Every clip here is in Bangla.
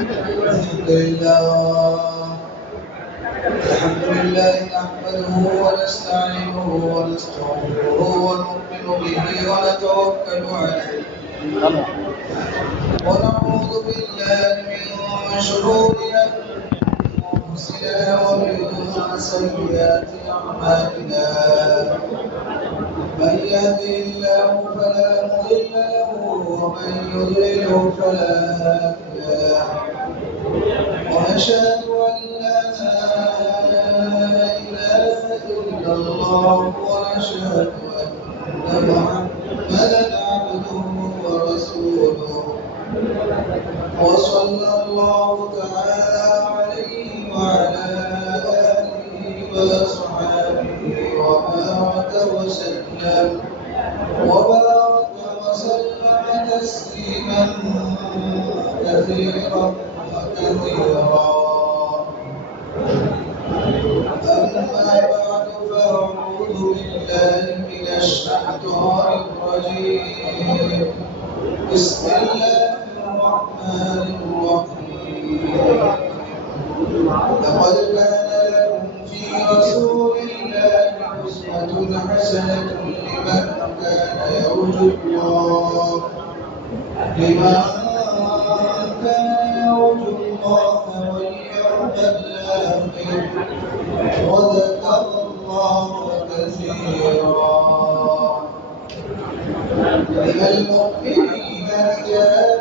الحمد لله نحمده ونستعينه ونستغفره ونؤمن به ونتوكل عليه ونعوذ بالله من شرور أنفسنا ومن سيئات أعمالنا من يهده الله فلا مضل له ومن يضلله فلا هادي له ونشهد أن لا إله إلا الله ونشهد أن محمدا عبده ورسوله وصلى الله تعالى عليه وعلى آله وأصحابه وبارك وسلم تسليما كثيرا وكثيرا. أما بعد فأعوذ بالله من الشيطان الرجيم. بسم الله الرحمن الرحيم. لقد كان لكم في رسول الله أسوة حسنة لمن كان يرجو الله واليوم الآخر وذكر الله كثيرا. من المؤمنين رجال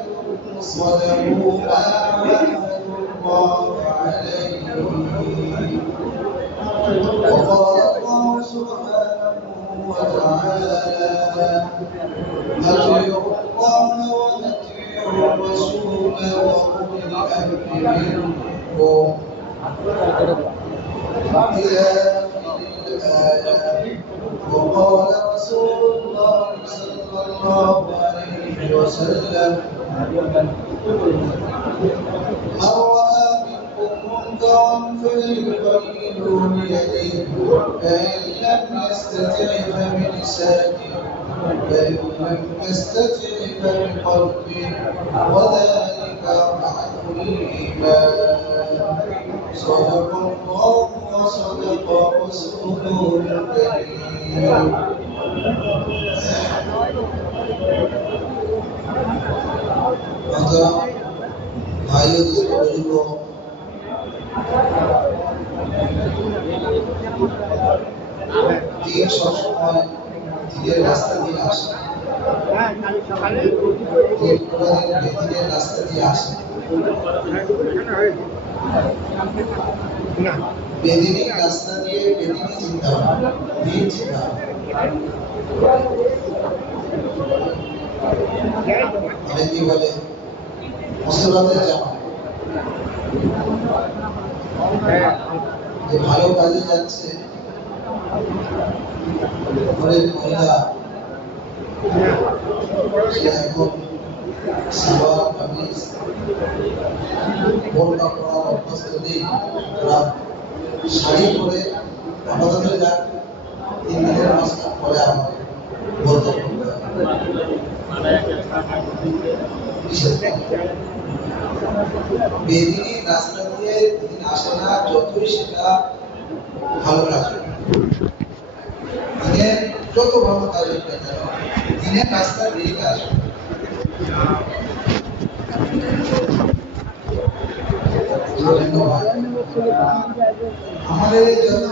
صدقوا ما عاهدوا الله عليه وقال الله سبحانه وتعالى أطيعوا الله وأطيعوا الرسول وأولي الأمر منكم إلى آخر الآية. وقال رسول الله صلى الله عليه وسلم من رأى منكم منكرا فليغيره بيده فإن لم يستطع فبلسانه فإن لم يستطع فبقلبه وذلك أضعف الإيمان. صدق الله وصدق رسوله الكريم. সবসময় দিনের রাস্তা দিয়ে আসে, দিনের রাস্তা দিয়ে আসে, বেদিনী রাস্তা দিয়ে বেদিনী চিন্তা ভাবনা দিন চিন্তা অনেকেই বলে মুসলমানদের জামা যে ভালো কাজে যাচ্ছে ঘরের মহিলা সে এখন সালোয়ার কামিজ বোরকা পরা অভ্যস্ত নেই, শাড়ি পরে আপাতত যাক 3 দিনের মাসটা পরে আমার বলতে বেদিনী রাস্তা দিয়ে দিন আসে না, যতই সেটা ভালো কাজ দিনের যত ভালো কাজ হোক না কেন দিনের রাস্তা দিয়ে আসে। আমাদের যত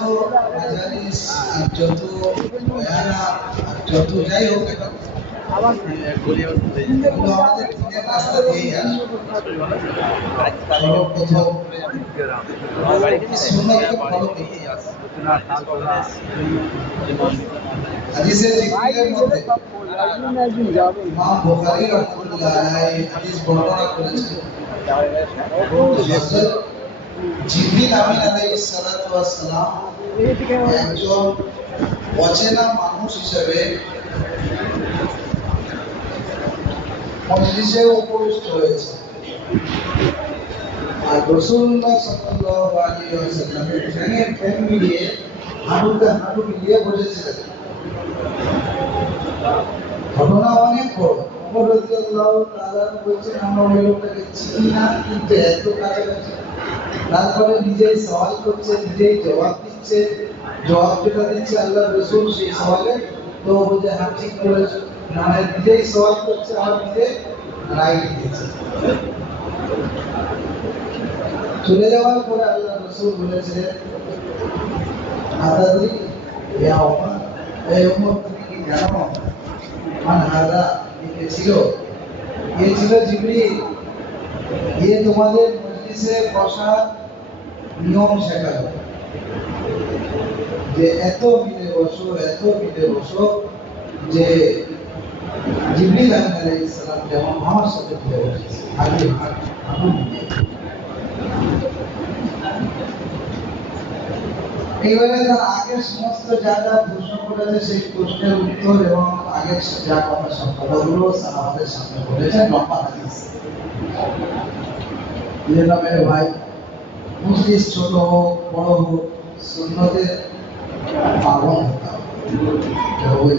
মাজালিস যত বয়ানা যত যাই হোক না কেন আমাদের দিনের রাস্তা দিয়েই আসে। সর্বপ্রথম সুন্নাতকে ফলো করতে আসে। হাদিসের জিকিরের মধ্যে ইমাম বুখারী রাহমাতুল্লাহ আলাইহি হাদিস বর্ণনা করেছেন হযরত জিবরিল আমিন আলাইহিস সালাতু ওয়াস সালাম একজন অচেনা মানুষ হিসেবে মজলিসে উপবিষ্ট হয়েছে আর রাসূলুল্লাহ সাল্লাল্লাহু আলাইহি ওয়াসাল্লামের ঠ্যাং মিলিয়ে হাঁটুতে হাঁটু মিলিয়ে বসেছিলেন। ঘটনা অনেক বড়, ওমর রাদিয়াল্লাহু তাআলা বলছেন আমরা ওই লোকটাকে চিনি না কিন্তু এত কাছাকাছি। তারপরে নিজেই সওয়াল করছে, নিজেই জবাব দিচ্ছে, জবাব যেটা দিচ্ছে আল্লাহ রাসূল সেই সওয়ালে তো বলছে হ্যাঁ ঠিক বলেছো, মানে নিজেই সওয়াল করছে আর নিজে রাইট দিচ্ছে। চলে যাওয়ার পরে আল্লাহ রাসূল বলেছিলেন আদাদি ইয়া ওমর, এই ওমর তুমি কি জানো মান হাদা কে ছিল? এ ছিল জিবরিল, এ তোমাদের মজলিসে বসা নিয়ম শেখালো যে এত মিলে বসো, এত মিলে বসো যে জিবরিল আলাইহিস সালাম যেমন আমার সাথে মিলে বসেছে আগে হাঁটু মিলে। এইভাবে তার আগের সমস্ত যা যা প্রশ্ন করেছে সেই প্রশ্নের উত্তর এবং আগের যা কথা সব কথাগুলো আমাদের সামনে বলেছেন লম্বা হাদিস। মেরে ভাই মজলিস ছোট হোক বড় হোক সুন্নতের পালন হবে।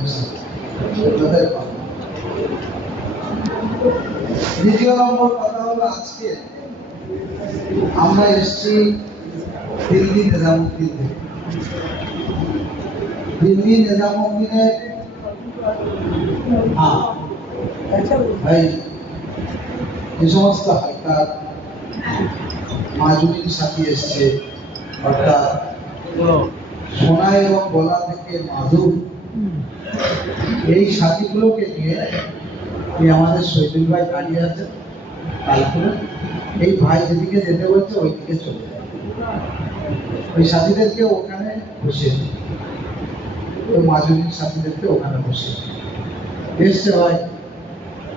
দ্বিতীয় নম্বর কথা হলো আজকে আমরা এসছি দিল্লি নিজামুদ্দিন থেকে। দিল্লি নিজামুদ্দিনের ভাই যে সমস্ত হালকার মাজুরির সাথী এসছে অর্থাৎ সোনা এবং গলা থেকে মাধুর, এই সাথীগুলোকে নিয়ে আমাদের শহীদুল ভাই দাঁড়িয়ে আছে তারপরে এই ভাই যেদিকে যেতে বলছে ওই দিকে চলে যায়। ওই সাথীদেরকে ওখানে বসে ওই মাজুরির সাথীদেরকে ওখানে বসে এসছে ভাই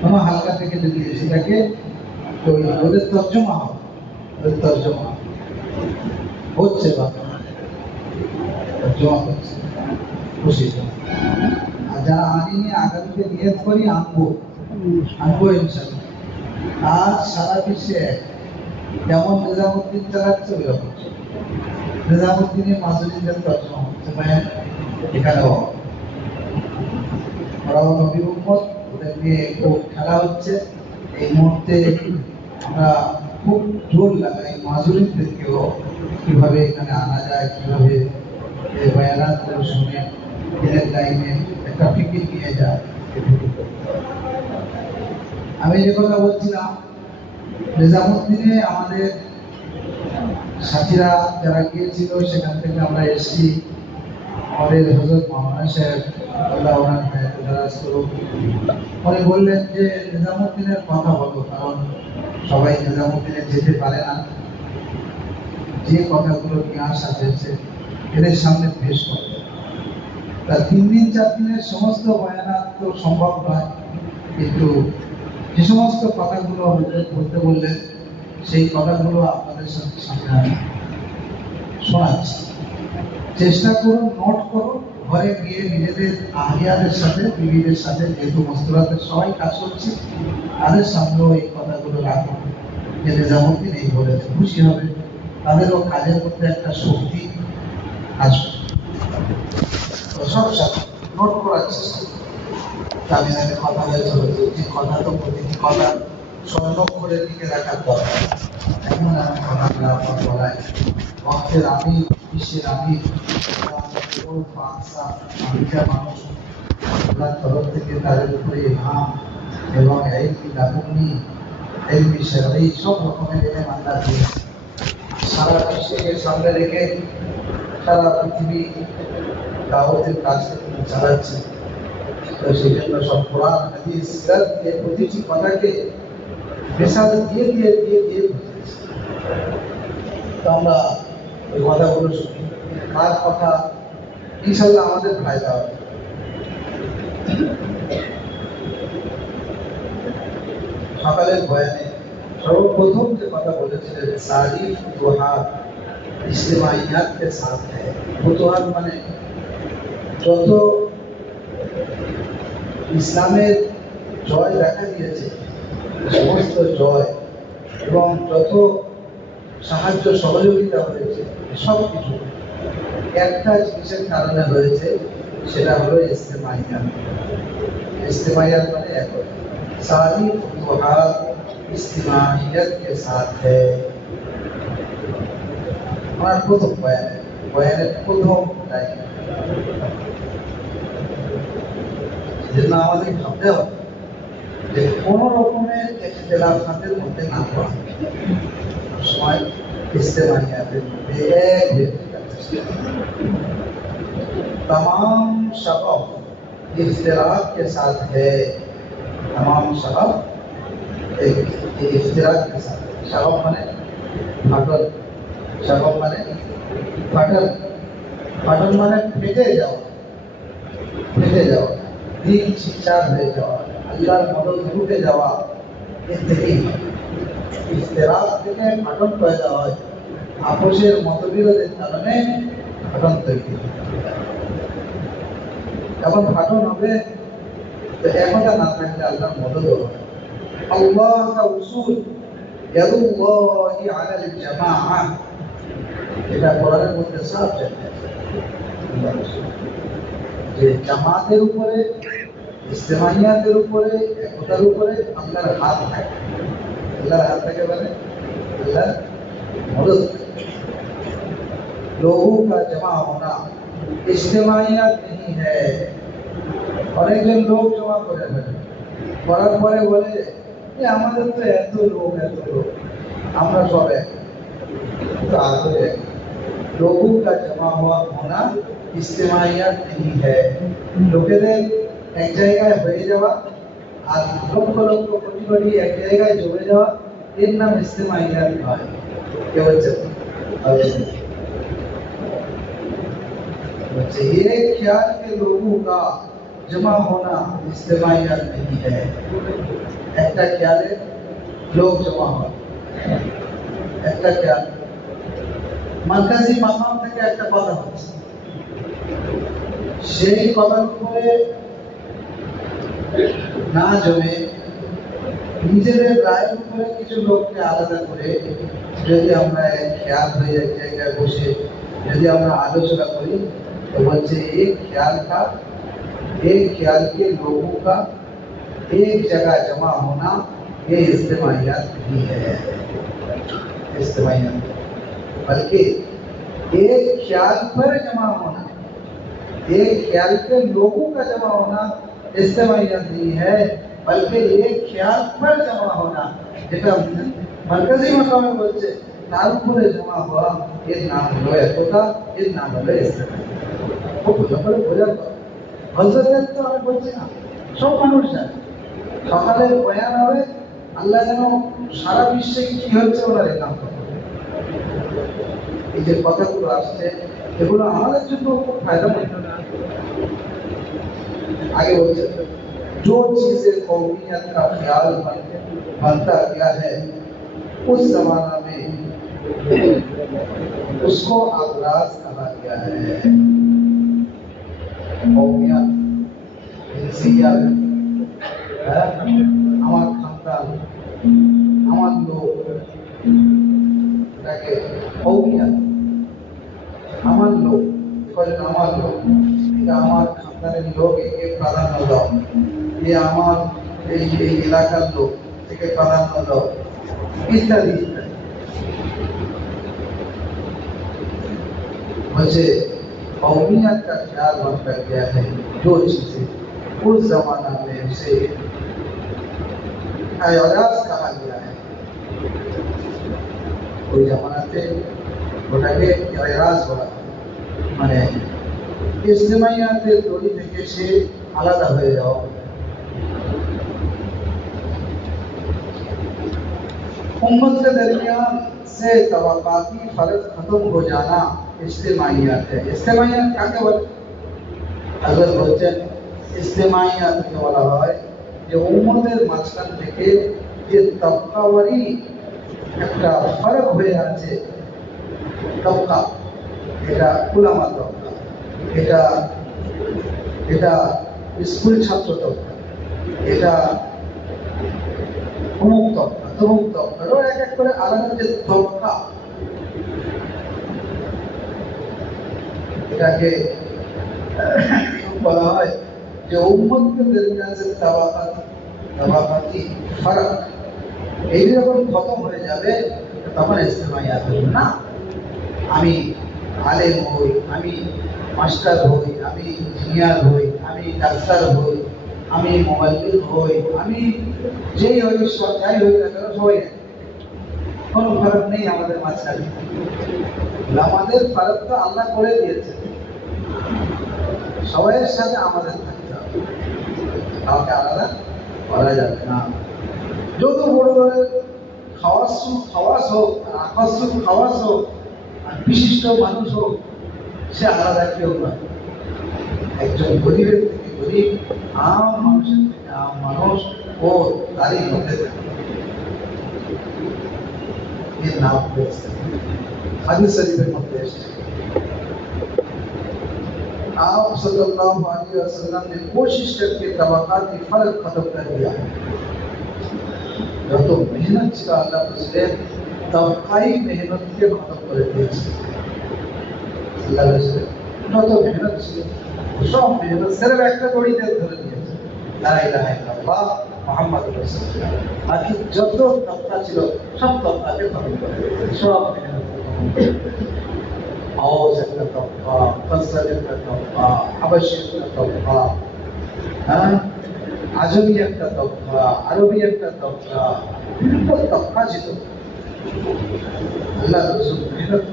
কোনো হালকা থেকে যদি সেটাকে ওদের তর্জমা হবে, ওদের তর্জমা হচ্ছে বা তর্জমা হচ্ছে খুশি। আর যারা আনিনি আগামীতে নিয়ত করি আনবো ইনশাআল্লাহ। আজ সারা বিশ্বে যেমন নিজামুদ্দিন চালাচ্ছে ওই রকম নিজামুদ্দিনের মাজুরিদের তর্জমা হচ্ছে এখানেও ওরাও নবী উম্মত, ওদের নিয়ে খুব খেলা হচ্ছে। এই মুহূর্তে আমরা খুব জোর লাগাই মাজুরিদেরকেও কিভাবে এখানে আনা যায়, কিভাবে বায়ানাতগুলো শুনে দিনের লাইনে একটা ফিকির নিয়ে যায়। আমি যে কথা বলছিলাম নিজামুদ্দিনে আমাদের সাথীরা যারা গিয়েছিল সেখান থেকে আমরা এসেছি। আমাদের হযরত মাওলানা সাহেব আল্লাহ ওনার হায়াত দারাজ করুক, উনি বললেন যে নিজামুদ্দিনের কথা বলো, কারণ সবাই নিজামুদ্দিনে যেতে পারে না, যে কথাগুলো নিয়ে আসা হয়েছে এদের সামনে পেশ করবে। তা 3 দিন 4 দিনের সমস্ত বয়ানাত তো সম্ভব নয়, কিন্তু যে সমস্ত কথাগুলো বলতে বললেন সেই কথাগুলো আপনাদের সামনে আমি শোনাচ্ছি। চেষ্টা করুন, নোট করুন, ঘরে গিয়ে নিজেদের আহিয়াদের সাথে বিবিদের সাথে, যেহেতু মস্তরাতের সবাই কাজ করছি তাদের সামনেও এই কথাগুলো রাখুন যে নিজামুদ্দিন এই বলেছে, খুশি হবে, তাদেরও কাজের মধ্যে একটা শক্তি আসবে। সব সাথে নোট করার চেষ্টা আমি কথা হয়েছে যে কথা তো প্রতিটি কথা স্বর্ণক্ষরের দিকে রাখার দরকার। এমন এমন কথাগুলো আপনার বলায় অর্থের আমি বিশ্বের আমি মানুষ আল্লাহর তরফ থেকে তাদের উপরে ইলহাম এবং ইলমি লাদুন্নি, ইলমি শরঈ সব রকমের ইলম আল্লাহ দিয়েছে। সারা বিশ্বকে সামনে রেখে সারা পৃথিবী দাওয়াতের কাজকে তিনি চালাচ্ছে। তো সেই জন্য সব কোরআন হাদিস সিরাত দিয়ে প্রতিটি কথাকে মেসাজ দিয়ে দিয়ে দিয়ে দিয়ে বুঝিয়েছে। তো আমরা ওই কথাগুলো শুনি, তার কথা ইনশাল্লাহ আমাদের ফায়দা হবে। সকালের বয়ানে সর্বপ্রথম যে কথা বলেছিলেন সারিফ ফুতুহাত ইজতিমাইয়াত কে সাথ হ্যায়। ফুতুহাত মানে যত ইসলামের জয় দেখা দিয়েছে সমস্ত জয় এবং যত সাহায্য সহযোগিতা হয়েছে সব কিছু একটা জিনিসের কারণে হয়েছে, সেটা হলো ইজতিমাইয়াত। ইজতিমাইয়াত মানে একতা। सारी फतूहात इज्तिमाइयत के साथ है। हमारा खुद बयान खुद हो যেটা আমাদের ভাবতে হবে যে কোনো রকমের ইখতিলাফাতের মধ্যে না পড়া, সময় ইস্তেমাইয়াতের মধ্যে এক तमाम शगफ इफ्तिराक के साथ है। तमाम शगफ इफ्तिराक के साथ। शगफ माने फाटल, शगफ माने फाटल, फाटल माने फेटे जाओ, फेटे जाओ, দিন শিক্ষার হয়ে যাওয়া, আল্লাহর মদত ঢুকে যাওয়া, এর থেকেই ইফতিরাক থেকে ফাটল পয়দা হয়। আপোষের মতবিরোধের কারণে ফাটল তৈরি হয়। এখন ফাটল হবে তো একতা না থাকলে আল্লাহর মদত হবে। আল্লাহ কা উসুল ইয়াদুল্লাহি আলাল জামাআ, এটা কোরআনের মধ্যে সব যে জামাতের উপরে, ইস্তেমাইয়াতের উপরে, একতার উপরে আল্লাহর হাত থাকে। আল্লাহর হাত থাকে মানে আল্লাহর মদত। लोगों का जमा होना इज्तिमाइयत नहीं है। অনেকজন লোক জমা করে ফেলে, করার পরে বলে যে আমাদের তো এত লোক, আমরা সব এক। তো আসলে लोगों का जमा होना इज्तिमाइयत नहीं है। লোকেদের এক জায়গায় হয়ে যাওয়া আর লক্ষ লক্ষ কোটি কোটি এক জায়গায় জমে যাওয়া, এর নাম ইস্তেমাইয়াত নয়। কে বলছে? ये ख्याल के लोगों का जमा होना इस्तेमाइयत नहीं है। একটা ख्याले लोग जमा হয়, একটা ख्याल মার্কাজি মাকাম থেকে একটা কথা হচ্ছে, সেই কথার উপরে না জমে নিজেদের রায়ের উপরে কিছু লোককে আলাদা করে যদি আমরা এক খেয়াল হয়ে এক জায়গায় বসে যদি আমরা আলোচনা করি तो बच्चे एक ख्याल के लोगों का एक जगह जमा होना ये इज्तिमाइयत नहीं है। इज्तिमाइयत बल्कि एक ख्याल पर जमा होना, एक ख्याल के लोगों का जमा होना इज्तिमाइयत नहीं है, बल्कि एक ख्याल पर जमा होना। যেটা মার্কাজি মাকামে বলছে তার উপরে জমা হওয়া, এর নাম হলো একতা, এর নাম হলো ইস্তেমাইয়াত। খুব ভালো করে বোঝার কথা। হযরতের তো আমি বলছি না, সব মানুষ জানে। সকালে বয়ান হবে, আল্লাহ যেন সারা বিশ্বে কি হচ্ছে ওরা রেখাম করে। এই যে কথাগুলো আসছে এগুলো আমাদের জন্য খুব ফায়দামন্দ। आगे बोलते जो चीजें कौमियत का ख्याल बनता गया है उस जमाना में उसको अगराज कहा गया है। कौमियत जिनसियत, আমার খানদান, আমার লোক, এটাকে কৌমিয়ত, আমার লোক, আমার লোক, এটা আমার খানদানের লোক, একে প্রাধান্য দাও, এ আমার এই এলাকার লোক, একে প্রাধান্য দাও, ইত্যাদি ইত্যাদি। मुझे कौमियत का ख्याल बनता गया है, जो चीजें उस जमाना में उसे एराज कहा गया है। कोई जमाना थे ওটাকে এরাজ বলা হয়, মানে ইজতিমাইয়াতের দড়ি থেকে সে আলাদা হয়ে যাওয়া। उम्मत के दरमियान से तबकाती फर्क खत्म हो जाना इज्तिमाइयत है। इज्तिमाइयत কাকে বলে? হযরত বলছেন ইজ্তিমাইয়ত কে বলা হয় যে উম্মতের মাঝখান থেকে যে তবকাওয়ারি একটা ফারাক হয়ে আছে, তবকা, এটা উলামা তবকা, এটা স্কুল ছাত্র তবকা, এটা অমুক তবকা, তমুক তবকা, এক এক করে আলাদা যে তবকা, এটাকে বলা হয় যে উম্মতকে দরমিয়ান যে তবাকাতি ফারাক এই যখন খতম হয়ে যাবে তখন ইস্তেমা ইয়াদ হবে না আমি আলেম হই, আমি মাস্টার হই, আমি ইঞ্জিনিয়ার হই, আমি ডাক্তার হই, আমি মোবাইল হই, আমি যেই হই যাই হই না কেন সবাই কোনো ফারাক নেই আমাদের মাঝখানে। আমাদের ফারাক তো আল্লাহ করে দিয়েছে, সবাইয়ের সাথে আমাদের থাকতে হবে, কাউকে আলাদা করা যাবে না। যত বড় বড় খাওয়াস হোক, আকস্মিক খাওয়াস হোক, আর বিশিষ্ট মানুষ হোক, সে আলাদা কেউ নয়। একজন গরিবের থেকে গরিব, আম মানুষের থেকে আম মানুষ ও তারই মধ্যে এর নাম হয়েছে হাদিস শরীফের মধ্যে এসেছে। आप सल्लल्लाहु अलैहि वसल्लम ने कोशिश करके तबकाती फर्क खत्म कर दिया। যত মেহনত ছিল আল্লাহ রাসূলের তবকাই মেহনত কে খতম করে দিয়েছে। আল্লাহ রাসূলের যত মেহনত ছিল সব মেহনত সির্ফ একটা দড়িতে ধরে দিয়েছে, লা ইলাহা ইল্লাল্লাহ মুহাম্মাদুর রাসূলুল্লাহ। বাকি যত তবকা ছিল সব তবকাকে খতম করে দিয়েছে, সব মেহনত খতম করে দিয়েছে। আওয়াজ একটা তবকা, ফজল একটা তবকা, হাবশি একটা তবকা, আজমি একটা তবকা, আরবি একটা তবকা, বিভিন্ন তবকা ছিল। আল্লাহ রাসূল মেহনত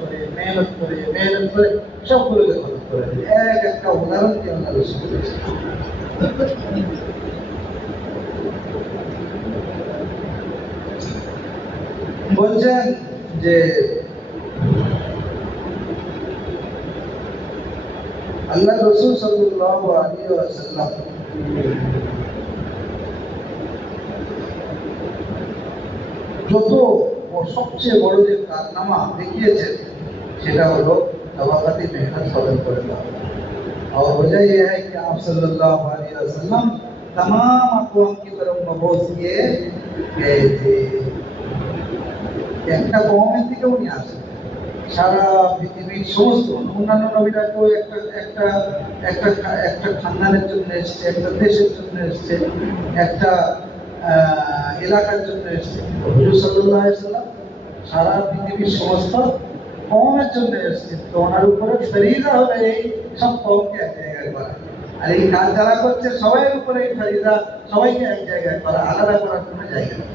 করে সবগুলোকে খতম করে দিলেন। এক একটা উদাহরণ দিয়ে আল্লাহ রাসূল বলছেন যে আল্লাহ রাসূল সাল্লাল্লাহু আলাইহি ওয়াসাল্লাম যত সবচেয়ে বড় যে কারনামা দেখিয়েছেন সেটা হলো तबाकाती मेहनत खत्म कर देना। और वजह यह है कि आप सल्लल्लाहु अलैहि वसल्लम तमाम अक़वाम की तरफ मबूस किए गए थे। একটা কওমের থেকেও নিয়ে আসে, সারা পৃথিবীর সমস্ত অন্যান্য নবীরা কেউ একটা একটা একটা একটা খানদানের জন্য এসছে, একটা দেশের জন্য এসছে, একটা এলাকার জন্য এসছে। হুজুর সাল্লাল্লাহু আলাইহি ওয়াসাল্লাম সারা পৃথিবীর সমস্ত কওমের জন্য এসছে। তো ওনার উপরে ফরিজা হলো এই সব কওমকে এক জায়গায় করা, আর এই কাজ যারা করছে সবাইয়ের উপরে এই ফরিজা, সবাইকে এক জায়গায় করা, আলাদা করার কোনো জায়গা নেই।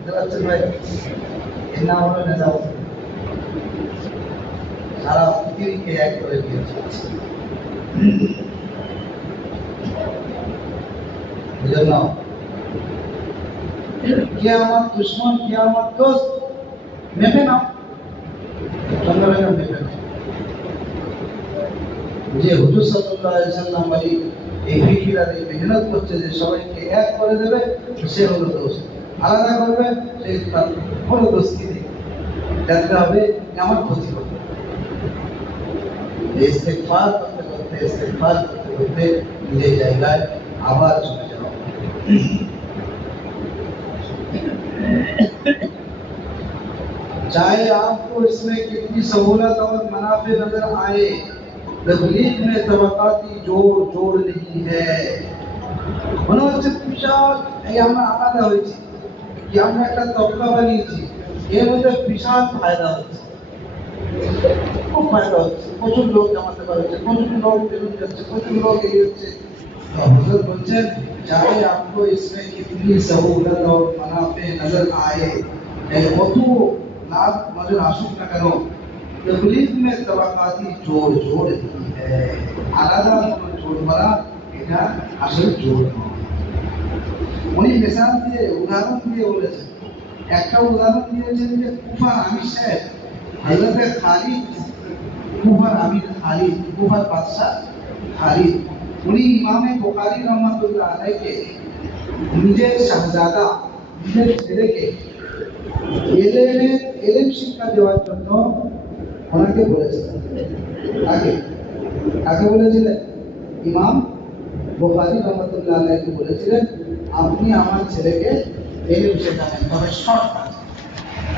বুঝতে পারছেন ভাই? এর নাম হলো নেজাম। সারা পৃথিবীকে এক করে দিয়েছে। বুঝলেন? কিয়ামত দুশ্মন, কিয়ামত দোস্ত মেপে নাও, চন্দ্রলেখা মেপে নাও। যে হুজুর সাল্লাল্লাহু আলাইহি ওয়াসাল্লাম বলি এই ফিকিরার এই মেহনত করছে যে সবাইকে এক করে দেবে, সে হলো দোস্ত। আলাদা করবে সেই কোনো দোস্তি নেই, দেখতে হবে আমার ক্ষতি করবে। ইস্তেগফার করতে করতে নিজের জায়গায় আবার চলে যাও। चाहे आपको इसमें कितनी सहूलत और मुनाफे नजर आए, तबलीग में तबकाती जोड़ नहीं है। মনে হচ্ছে বিশাল এই আমরা আলাদা হয়েছি, কি আমরা একটা তবকা বানিয়েছি, এর মধ্যে বিশাল ফায়দা হচ্ছে, খুব ফায়দা হচ্ছে। প্রচুর লোক জামাতে পারছে, প্রচুর লোক বেরোন যাচ্ছে, প্রচুর লোক এগিয়ে যাচ্ছে। হুজুর বলছেন চাहे आपको इसमें कितनी सहूलत और मुनाफे नजर आए, কত लाभ नजर आसुक ना केन, तबलीग में तबकाती जोड़ नहीं है। আলাদা কোনো জোড় করা এটা আসলে জোড় নয়। উনি মিসাল দিয়ে উদাহরণ দিয়ে বলেছেন, একটা উদাহরণ দিয়েছেন যে কুফার আমির সাহেব হযরতে খালিদ, কুফার আমির খালিদ, কুফার বাদশা খালিদ, উনি ইমামে বুখারী রহমাতুল্লাহ আলাইহি নিজের শাহজাদা, নিজের ছেলেকে এলেম শিক্ষা দেওয়ার জন্য ওনাকে বলেছিলেন। কাকে বলেছিলেন? ইমাম বুখারী রহমাতুল্লাহ আলাইহি বলেছিলেন আপনি আমার ছেলেকে এলেম শেখাবেন, তবে শর্ত আছে।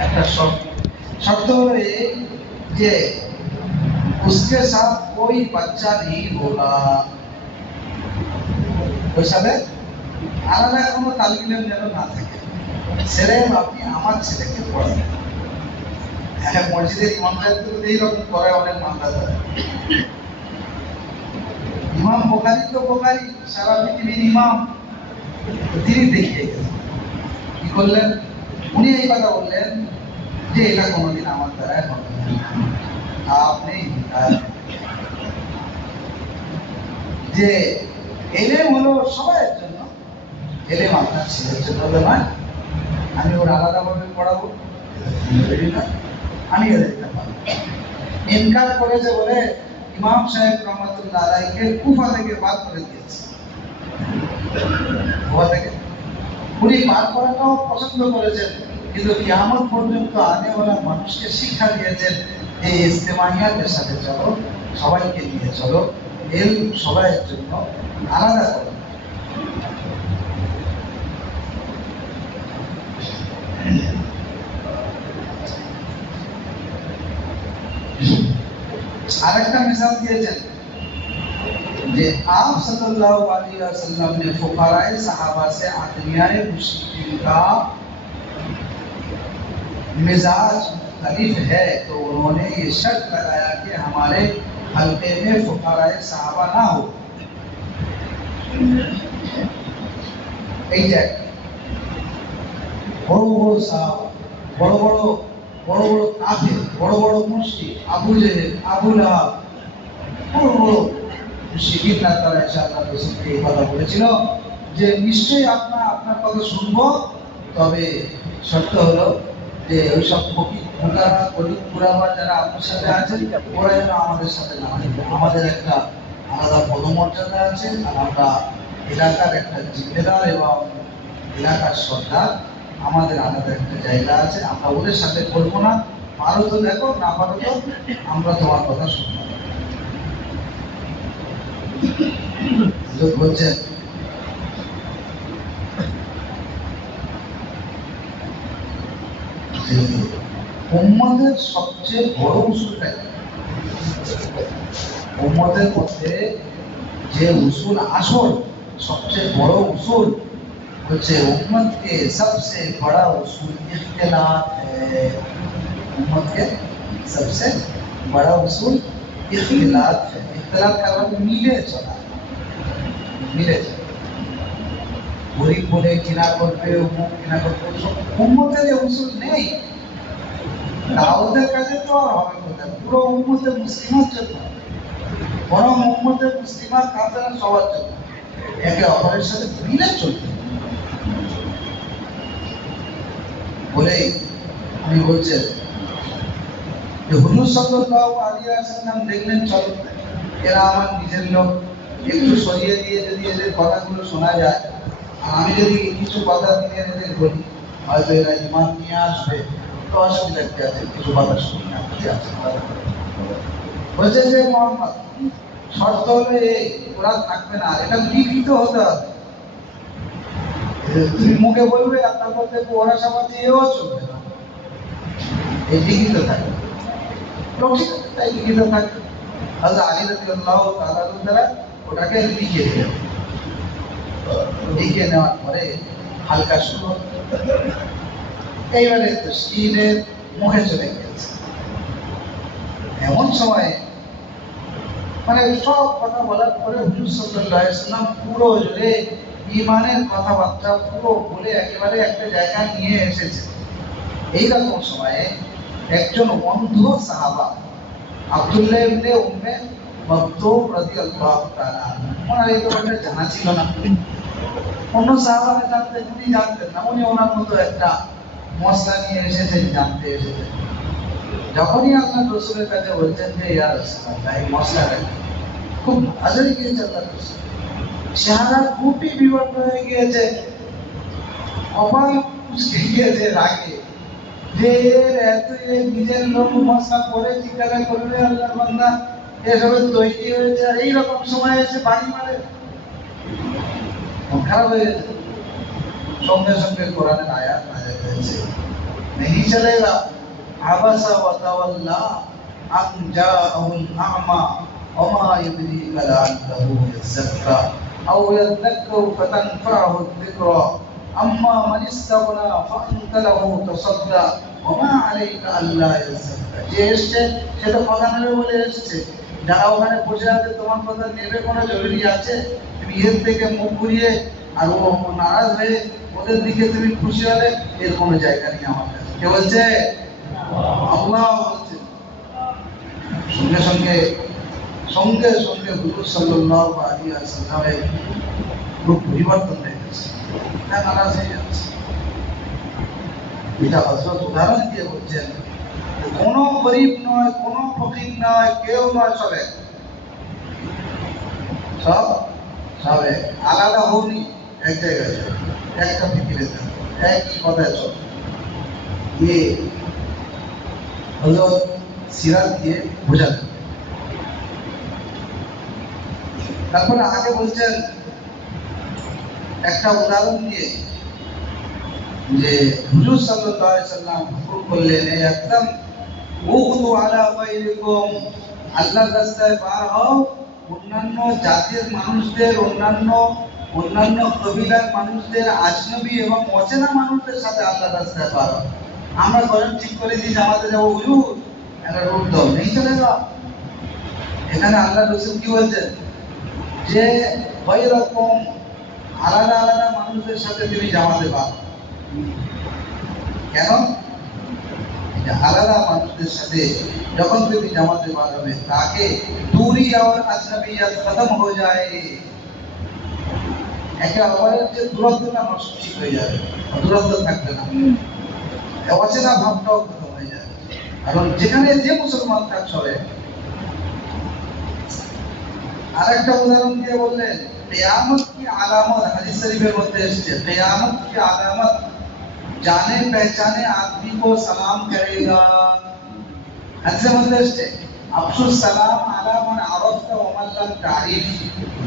একটা শর্ত হলো এই যে उसके साथ कोई बच्चा नहीं होगा। ওই সাথে আলাদা কোনো তালমিলের যেন না থাকে। ছেলেম আপনি আমার ছেলেকে পড়াবেন। হ্যাঁ, মসজিদের ইমাম সাহেব এইরকম করে অনেক মামলা। ইমাম বোখারি তো বোখারি, সারা পৃথিবীর ইমাম, তিনি দেখিয়ে গেছেন। কি করলেন? উনি এই কথা বললেন যে এটা কোনোদিন আমার দ্বারা হবে না। আপনি যে এলেম হলো সবাইয়ের জন্য, এলেম আপনার ছেলের জন্য নয়। আমি ওর আলাদাভাবে পড়াবো, আমি এদেরকে পাবো। ইনকার করেছে বলে ইমাম সাহেব রহমাতুল্লাহ আলাইহিকে কুফা থেকে বাদ করে দিয়েছে। কুফা থেকে উনি বাদ করাটাও পছন্দ করেছেন, কিন্তু কিয়ামত পর্যন্ত আনেওয়ালা মানুষকে শিক্ষা দিয়েছেন এই ইজতেমাইয়াতের সাথে চলো, সবাইকে নিয়ে চলো, এল সবাইয়ের জন্য আলাদা করো। আরেকটা মিসাল দিয়েছেন যে आप सल्लल्लाहु अलैहि वसल्लम ने फुकाराए सहाबा से आदमियाए मुश्रिकीन का मिजाज मुख्तलिफ है, तो उन्होंने ये शर्त लगाया कि हमारे हल्के में फुकाराए सहाबा ना हो। এই যে বড় বড় সাহাবা, বড় বড় বড় বড় কাফের, বড় বড় মুশরিক, আবু জেহেল, আবু লাহাব, বড় বড় মুশরিকরা তারা এসে আল্লাহর রাসূলকে এই কথা বলেছিল যে নিশ্চয়ই আপনার কথা শুনবো, তবে শর্ত হলো যে ওই সব ফকিরা গরিব কুরাবা যারা আপনার সাথে আছে ওরা যেন আমাদের সাথে না থাকে। আমাদের একটা আলাদা পদমর্যাদা আছে, আর আমরা এলাকার একটা জিম্মেদার এবং এলাকার সর্দার, আমাদের আলাদা একটা জায়গা আছে, আমরা ওদের সাথে করবো না। পারো তো দেখো, না পারো তো আমরা তোমার কথা শুনবো। বলছেন উম্মতের সবচেয়ে বড় উসুলটা কি? উম্মতের মধ্যে যে উসুল আসল, সবচেয়ে বড় উসুল হচ্ছে उम्मत के सबसे बड़ा उसूल इख्तिलाफ है। उम्मत के सबसे बड़ा उसूल इख्तिलाफ है। इख्तिलाफ का मतलब मिले चला, मिले चला। गरीब बोले किना করবে, অমুক কিনা করবে, উম্মতের এই উসুল নেই। দাওয়াতের কাজে তো আর হবে না, পুরো উম্মতে মুসলিমের জন্য, বরং উম্মতে মুসলিমার কাজের সবার জন্য একে অপরের সাথে মিলে চলতে বলে উনি বলছেন যে হুজুর সাল্লাল্লাহু আলাইহি ওয়াসাল্লাম দেখলেন চল এরা আমার নিজের লোক, একটু সরিয়ে দিয়ে যদি এদের কথাগুলো শোনা যায়, আর আমি যদি কিছু কথা দিয়ে এদের বলি, হয়তো এরা ইমান নিয়ে আসবে, তো অসুবিধা কি আছে, কিছু কথা শুনি না। বলছে যে মোহাম্মদ, শর্ত হলো এই, ওরা থাকবে না, এটা লিখিত হতে হবে। তুমি মুখে বলবে আর তারপর দেখবো ওরা সবাই এও চলবে না, এই লিখিত থাকবে। তাই লিখিত থাকবে। হযরত আলী রাদিয়াল্লাহু তাআলা দ্বারা ওটাকে লিখে দিলেন। লিখে নেওয়ার পরে হালকা শুরু, এইবারে তসকিনের মুখে চলে গেছে। এমন সময় মানে সব কথা বলার পরে হুজুর সাল্লাল্লাহু আলাইহি ওয়াসাল্লাম পুরো জুড়ে ইমানের কথাবার্তা পুরো বলে একেবারে একটা জায়গায় নিয়ে এসেছে। এইরকম সময়ে একজন অন্ধ সাহাবা আব্দুল্লাহ ইবনে উম্মে মাকতুম রাদিয়াল্লাহু তাআলা, ওনার এই ব্যাপারটা জানা ছিল না। অন্য সাহাবারা জানতেন, উনি জানতেন না। উনি ওনার মতো একটা মশলা নিয়ে এসেছেন, জানতে এসেছেন। যখনই আল্লাহ রাসূলের কাছে বলছেন যে ইয়া রাসূলুল্লাহ, এই মশলাটা খুব আজরে গিয়েছে আল্লাহ রাসূল, চেহারা খুবই বিবর্ণ হয়ে গিয়েছে, কপাল কুঁচকে গিয়েছে রাগে, যে এত নিজের লোক মশলা করে জিজ্ঞাসা করবে আল্লাহর বান্দা এসবের তৈরি হয়েছে, আর এইরকম সময় এসে বাড়ি মারে, খারাপ হয়ে গেছে। সঙ্গে সঙ্গে কোরআনের আয়াত নাযিল হয়েছে, नहीं चलेगा আবাসা ওয়া তাওয়াল্লা আন জাআহুল আ'মা ওয়া মা ইউদরিকা লাআল্লাহু ইয়াযাক্কা। أو يذكر فتنفعه الذكرى أما من استغنى فأنت له تصدى وما عليك ألا يزكى যে এসছে সেটা কথা নেবে বলে এসছে যারা ওখানে বসে আছে তোমার কথা নেবে কোনো জরুরি আছে তুমি এর থেকে মুখ ঘুরিয়ে আর ও নারাজ হয়ে ওদের দিকে তুমি খুশি হলে এর কোনো জায়গা নেই আমার কাছে কে বলছে আল্লাহ বলছে সঙ্গে সঙ্গে সঙ্গে সঙ্গে হুজুর সাল্লাল্লাহু আলাইহি ওয়াসাল্লামের রূপ পরিবর্তন হয়ে গেছে নারাজ হয়ে যাচ্ছে এটা হযরত উদাহরণ দিয়ে বলছেন কোন গরিব নয় কোন ফকির নয় কেউ নয় সবে সব সবে আলাদা হওনি এক জায়গায় একটা ফিকিরে একই কথায় চল ये হযরত সিরাত দিয়ে বোঝালেন তারপরে আগে বলছেন একটা উদাহরণ দিয়ে যে হুজুর সাল্লাল্লাহু আলাইহি সাল্লাম হুকুম করলেন একদম উগদু আলা বাইরিকুম আল্লাহর রাস্তায় বার হও অন্যান্য জাতির মানুষদের অন্যান্য কবিলার মানুষদের আজনবী এবং অচেনা মানুষদের সাথে আল্লাহর রাস্তায় বার হও আমরা কখন ঠিক করেছি জামাতে যাবো হুজুর একটা রূপ দাও নেই চলে যাও এখানে আল্লাহ রাসূল কি বলছেন যে বাইরকুম আলাদা আলাদা মানুষদের সাথে তুমি জামাতে বার কেন আলাদা মানুষদের সাথে যখন তুমি জামাতে বার হবে তাকে दूरी और अजनबियत खत्म हो जाए একে অপরের যে দূরত্বটা নষ্ট ঠিক হয়ে যাবে দূরত্ব থাকবে না অচেনা ভাবটাও খতম হয়ে যাবে কারণ যেখানে যে মুসলমান থাক চলে আরেকটা উদাহরণ দিয়ে বললেন কিয়ামত কি আলামত হাদিস শরীফের মধ্যে এসেছে কিয়ামত কি আলামত जाने पहचाने आदमी को सलाम करेगा हदीस में है अफसुस सलाम आला मन आरफता व मन लम तारीफ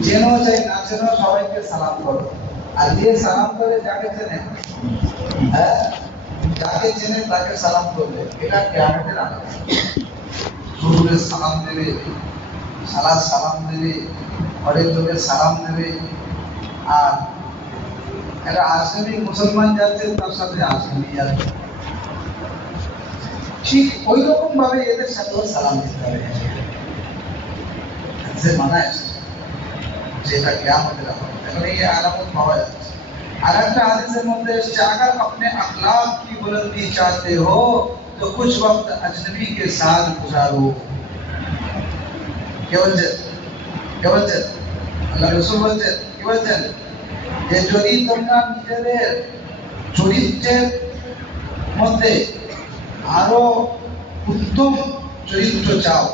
जेनो चाहे ना जेनो সবাইকে সালাম করো আর যে সালাম করে যাকে চেনে হ্যাঁ যাকে চেনে তাকে সালাম করবে এটা কিয়ামতের আলামত হুজুরের সালাম দেবে সালাম দেবে অনেক লোকের সালাম দেবে আর এরা আজনবী মুসলমান যাচ্ছে তার সাথে আজনবী যাচ্ছে ঠিক ওই রকম ভাবে এদের সাথেও সালাম দিতে হবে যে মানায় যেটা কিয়ামতের আলামত এখন এই আলামত পাওয়া যাচ্ছে আর একটা হাদিসের মধ্যে এসেছে अगर अपने अखलाक की बुलंदी चाहते हो तो कुछ वक्त अजनबी के साथ गुजारो কে বলছেন আল্লাহ রাসূল বলছেন কি বলছেন যে যদি তোমরা নিজেদের চরিত্রের মধ্যে আরো উত্তম চরিত্র চাও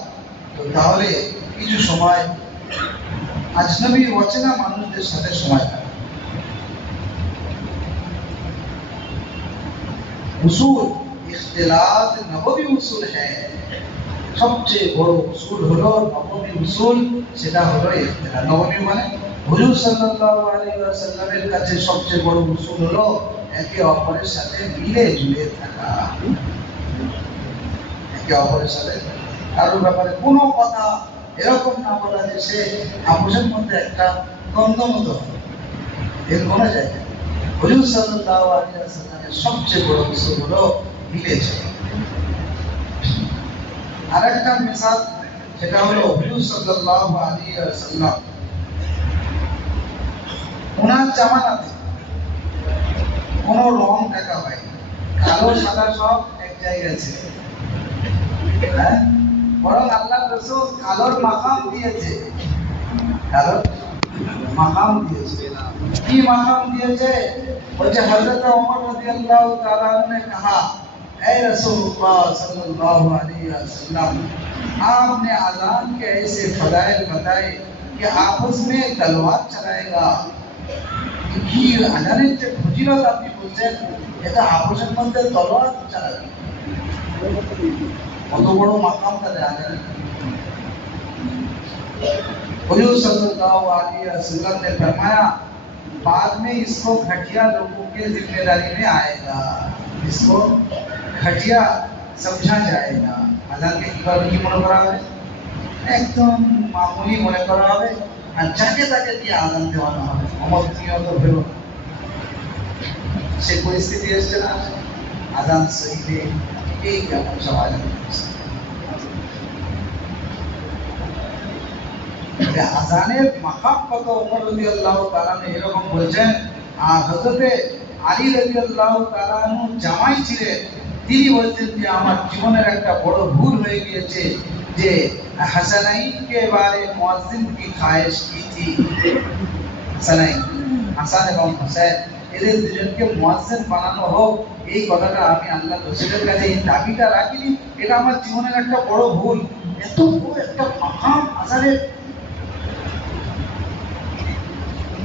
তো তাহলে কিছু সময় আজনবী অচেনা মানুষদের সাথে সময় কাটাও উসুল ইখতিলাত নববী উসুল হ্যায় সবচেয়ে বড় উসুল হলো নববী উসুল সেটা হলো ইখতিলাত নববী মানে হুজুর সাল্লাল্লাহু আলাইহি ওয়াসাল্লামের কাছে সবচেয়ে বড় উসুল হলো একে অপরের সাথে মিলে ঝুলে থাকা একে অপরের সাথে কারোর ব্যাপারে কোনো কথা এরকম না বলা যে সে আপোষের মধ্যে একটা দ্বন্দ্ব মতো এর কোনো জায়গা হুজুর সাল্লাল্লাহু আলাইহি ওয়াসাল্লামের সবচেয়ে বড় উসুল হলো মিলে ঝুলে আরেকটা মিসাল সেটা হলো হুজুর সাল্লাল্লাহু আলাইহি ওয়াসাল্লাম ওনার জামানাতে কোনো রং দেখা হয় কালো সাদা সব এক জায়গায় ছিল হ্যাঁ বরং আল্লাহ রাসূল কালোর মাকাম দিয়েছে কালোর মাকাম দিয়েছে কি মাকাম দিয়েছে বলছে হযরত ওমর রাদিয়াল্লাহু তাআলা ने कहा ऐ रसूलुल्लाह सल्लल्लाहु अलैहि वसल्लम आपने अजान के ऐसे फदाइल बताए कि आपस में तलवार चलाएगा কি আজানের যে ফজিলত আপনি বলছেন এটা আপোষের মধ্যে তলোয়ার চালাবে কত বড় মাকাম তাদের আজানের हुजूर सल्लल्लाहु अलैहि वसल्लम ने फरमाया बाद में इसको घटिया लोगों के जिम्मेदारी में आएगा इसको घटिया समझा जाएगा আজানকে কিভাবে কি মনে করা হবে একদম মামুলি মনে করা হবে আর যাকে তাকে দিয়ে আজান দেওয়ানো হবে, অমত ভেবো না। সে পরিস্থিতি এসছে না, আজান সহিতে এই কেমন সব আজান করছে। আজানের মাকাম কত ওমর রাদিয়াল্লাহু তাআলা এরকম বলছেন। আর হযরতে আলী রাদিয়াল্লাহু তাআলা জামাই ছিলেন, তিনি বলছেন যে আমার জীবনের একটা বড় ভুল হয়ে গিয়েছে যে হাসানাইন কে বারে মুয়াজ্জিন কি খায়েশ কি থি। হাসানাইন, হাসান এবং হুসাইন, এদের দুজনকে মুয়াজ্জিন বানানো হোক, এই কথাটা আমি আল্লাহ রাসূলের কাছে এই দাবিটা রাখিনি। এটা আমার জীবনের একটা বড় ভুল। এত বড় একটা মাকাম আজানের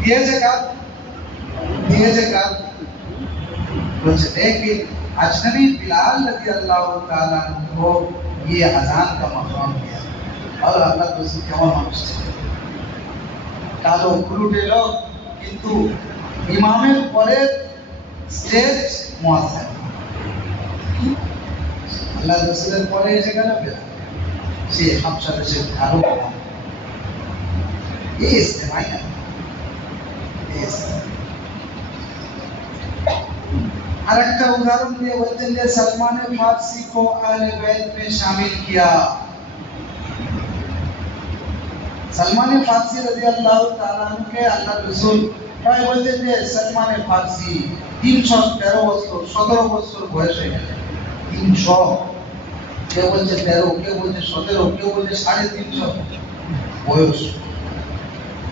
दिए जगह लेकिन अजनबी बिलाल रजी अल्लाह ताला को ये अजान का मकाम दिया। और अल्लाह तो কেমন মানুষ ছিল, কালো কুলুটে লোক, কিন্তু ইমামের পরে স্টেজ মুয়াজ্জিন। আল্লাহ রাসূলের পরে এসে গেল বেলাল, সে হাবশা দেশের কালো এই ইস্তেমাই না। और एक उदाहरण दिए बोलते हैं सलमान फारसी को अहले बैत में शामिल किया। सलमान फारसी रजी अल्लाह ताला अन्हु के अल्लाह रसूल তাই বলতে যে সলমান ফারসি 313 বছর 17 বছর বয়স হয়ে গেছে। 300, কেউ বলছে 13, কেউ বলছে 17, কেউ বলছে 350 বয়স।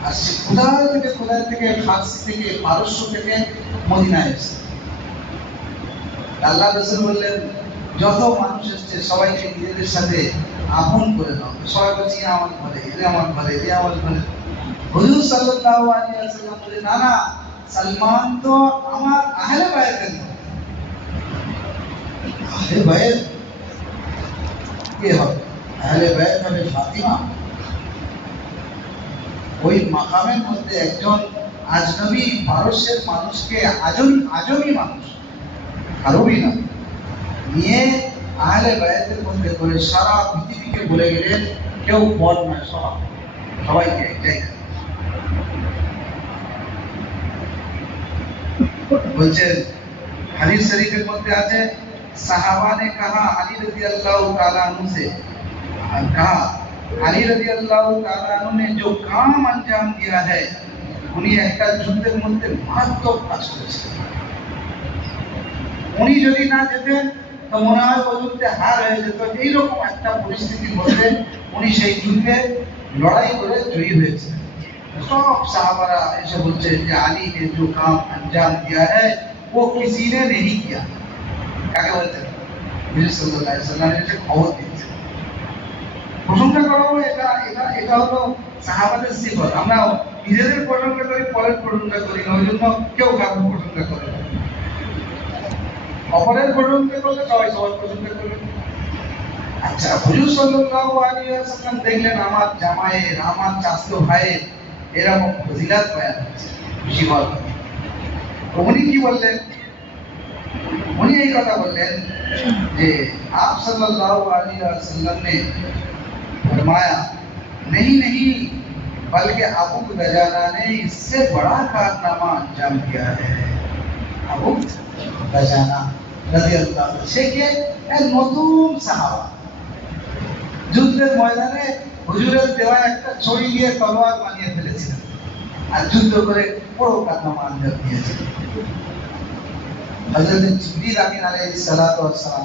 আর সে কোথা থেকে ফারসি থেকে পারস্য থেকে মদিনায় এসেছে। আল্লাহ রাসূল বললেন যত মানুষ এসেছে সবাইকে নিজেদের সাথে আপন করে নাও। সবাই বলছে আমার ঘরে, এ আমার ঘরে, এ আমার ঘরে। হুজুর সাল্লাল্লাহু আলাইহি ওয়াসাল্লাম বলেন না না, সলমান তো আমার আহলে বায়তের লোক। আহলে বায়ত কে হবে? আহলে বায়ত হবে ফাতিমা। ওই মাকামের মধ্যে একজন আজনবী পারস্যের মানুষকে, আজমি মানুষ, আরবি না, নিয়ে আহলে বায়াতের মধ্যে করে সারা পৃথিবীকে বলে গেলেন কেউ পদ নয়, সবাইকে একটাই। বলছেন হাদিস শরীফের মধ্যে আছে সাহাবা ने कहा अली रजी अल्लाह ताला अन्हु से, कहा अली रजी अल्लाह ताला अन्हु ने जो काम अंजाम दिया है উনি একটা যুদ্ধের মধ্যে মারাত্মক কাজ করেছেন। উনি যদি না যেতেন তো মনে হয় ওই যুদ্ধে হার হয়ে যেত। এইরকম একটা পরিস্থিতির মধ্যে উনি সেই যুদ্ধে লড়াই করে জয়ী হয়েছেন। सब साहबारा ऐसे बोलते हैं कि अली ने जो काम अंजाम दिया है वो किसी ने नहीं किया। কাকে বলছেন? নবী সাল্লাল্লাহু আলাইহি ওয়াসাল্লাম এসে খবর দিচ্ছেন। প্রশংসা করা হলো, এটা হলো সাহাবাদের সিফত। আমরা নিজেদের প্রশংসা করি, পরের প্রশংসা করি না, ওই জন্য কেউ কাউকে প্রশংসা করে না। অপরের প্রশংসা করলে সবাই সবার প্রশংসা করবে। আচ্ছা, হুজুর সাল্লাল্লাহু আলাইহি ওয়াসাল্লাম দেখলেন আমার জামাইয়ের, আমার চাচতো ভাইয়ের এরকম ফজিলত বয়ান হচ্ছে, খুশি হওয়ার কথা। উনি কি বললেন? উনি এই কথা বললেন যে आप सल्लल्लाहु अलैहि वसल्लम ने फरमाया नहीं नहीं बल्कि अबू दजाना ने इससे बड़ा कारनामा अंजाम दिया है। अबू दजाना রাদিয়াল্লাহু আনহু সে কে? এক নতুন সাহাবা, যুদ্ধের ময়দানে হুজুরের দেওয়া একটা ছড়ি দিয়ে তলোয়ার বানিয়ে ফেলেছিলেন আর যুদ্ধ করে বড় কারনামা আঞ্জাম দিয়েছিলেন। হযরত জিবরিল আমিন আলাইহিস সালাতু ওয়াস সালাম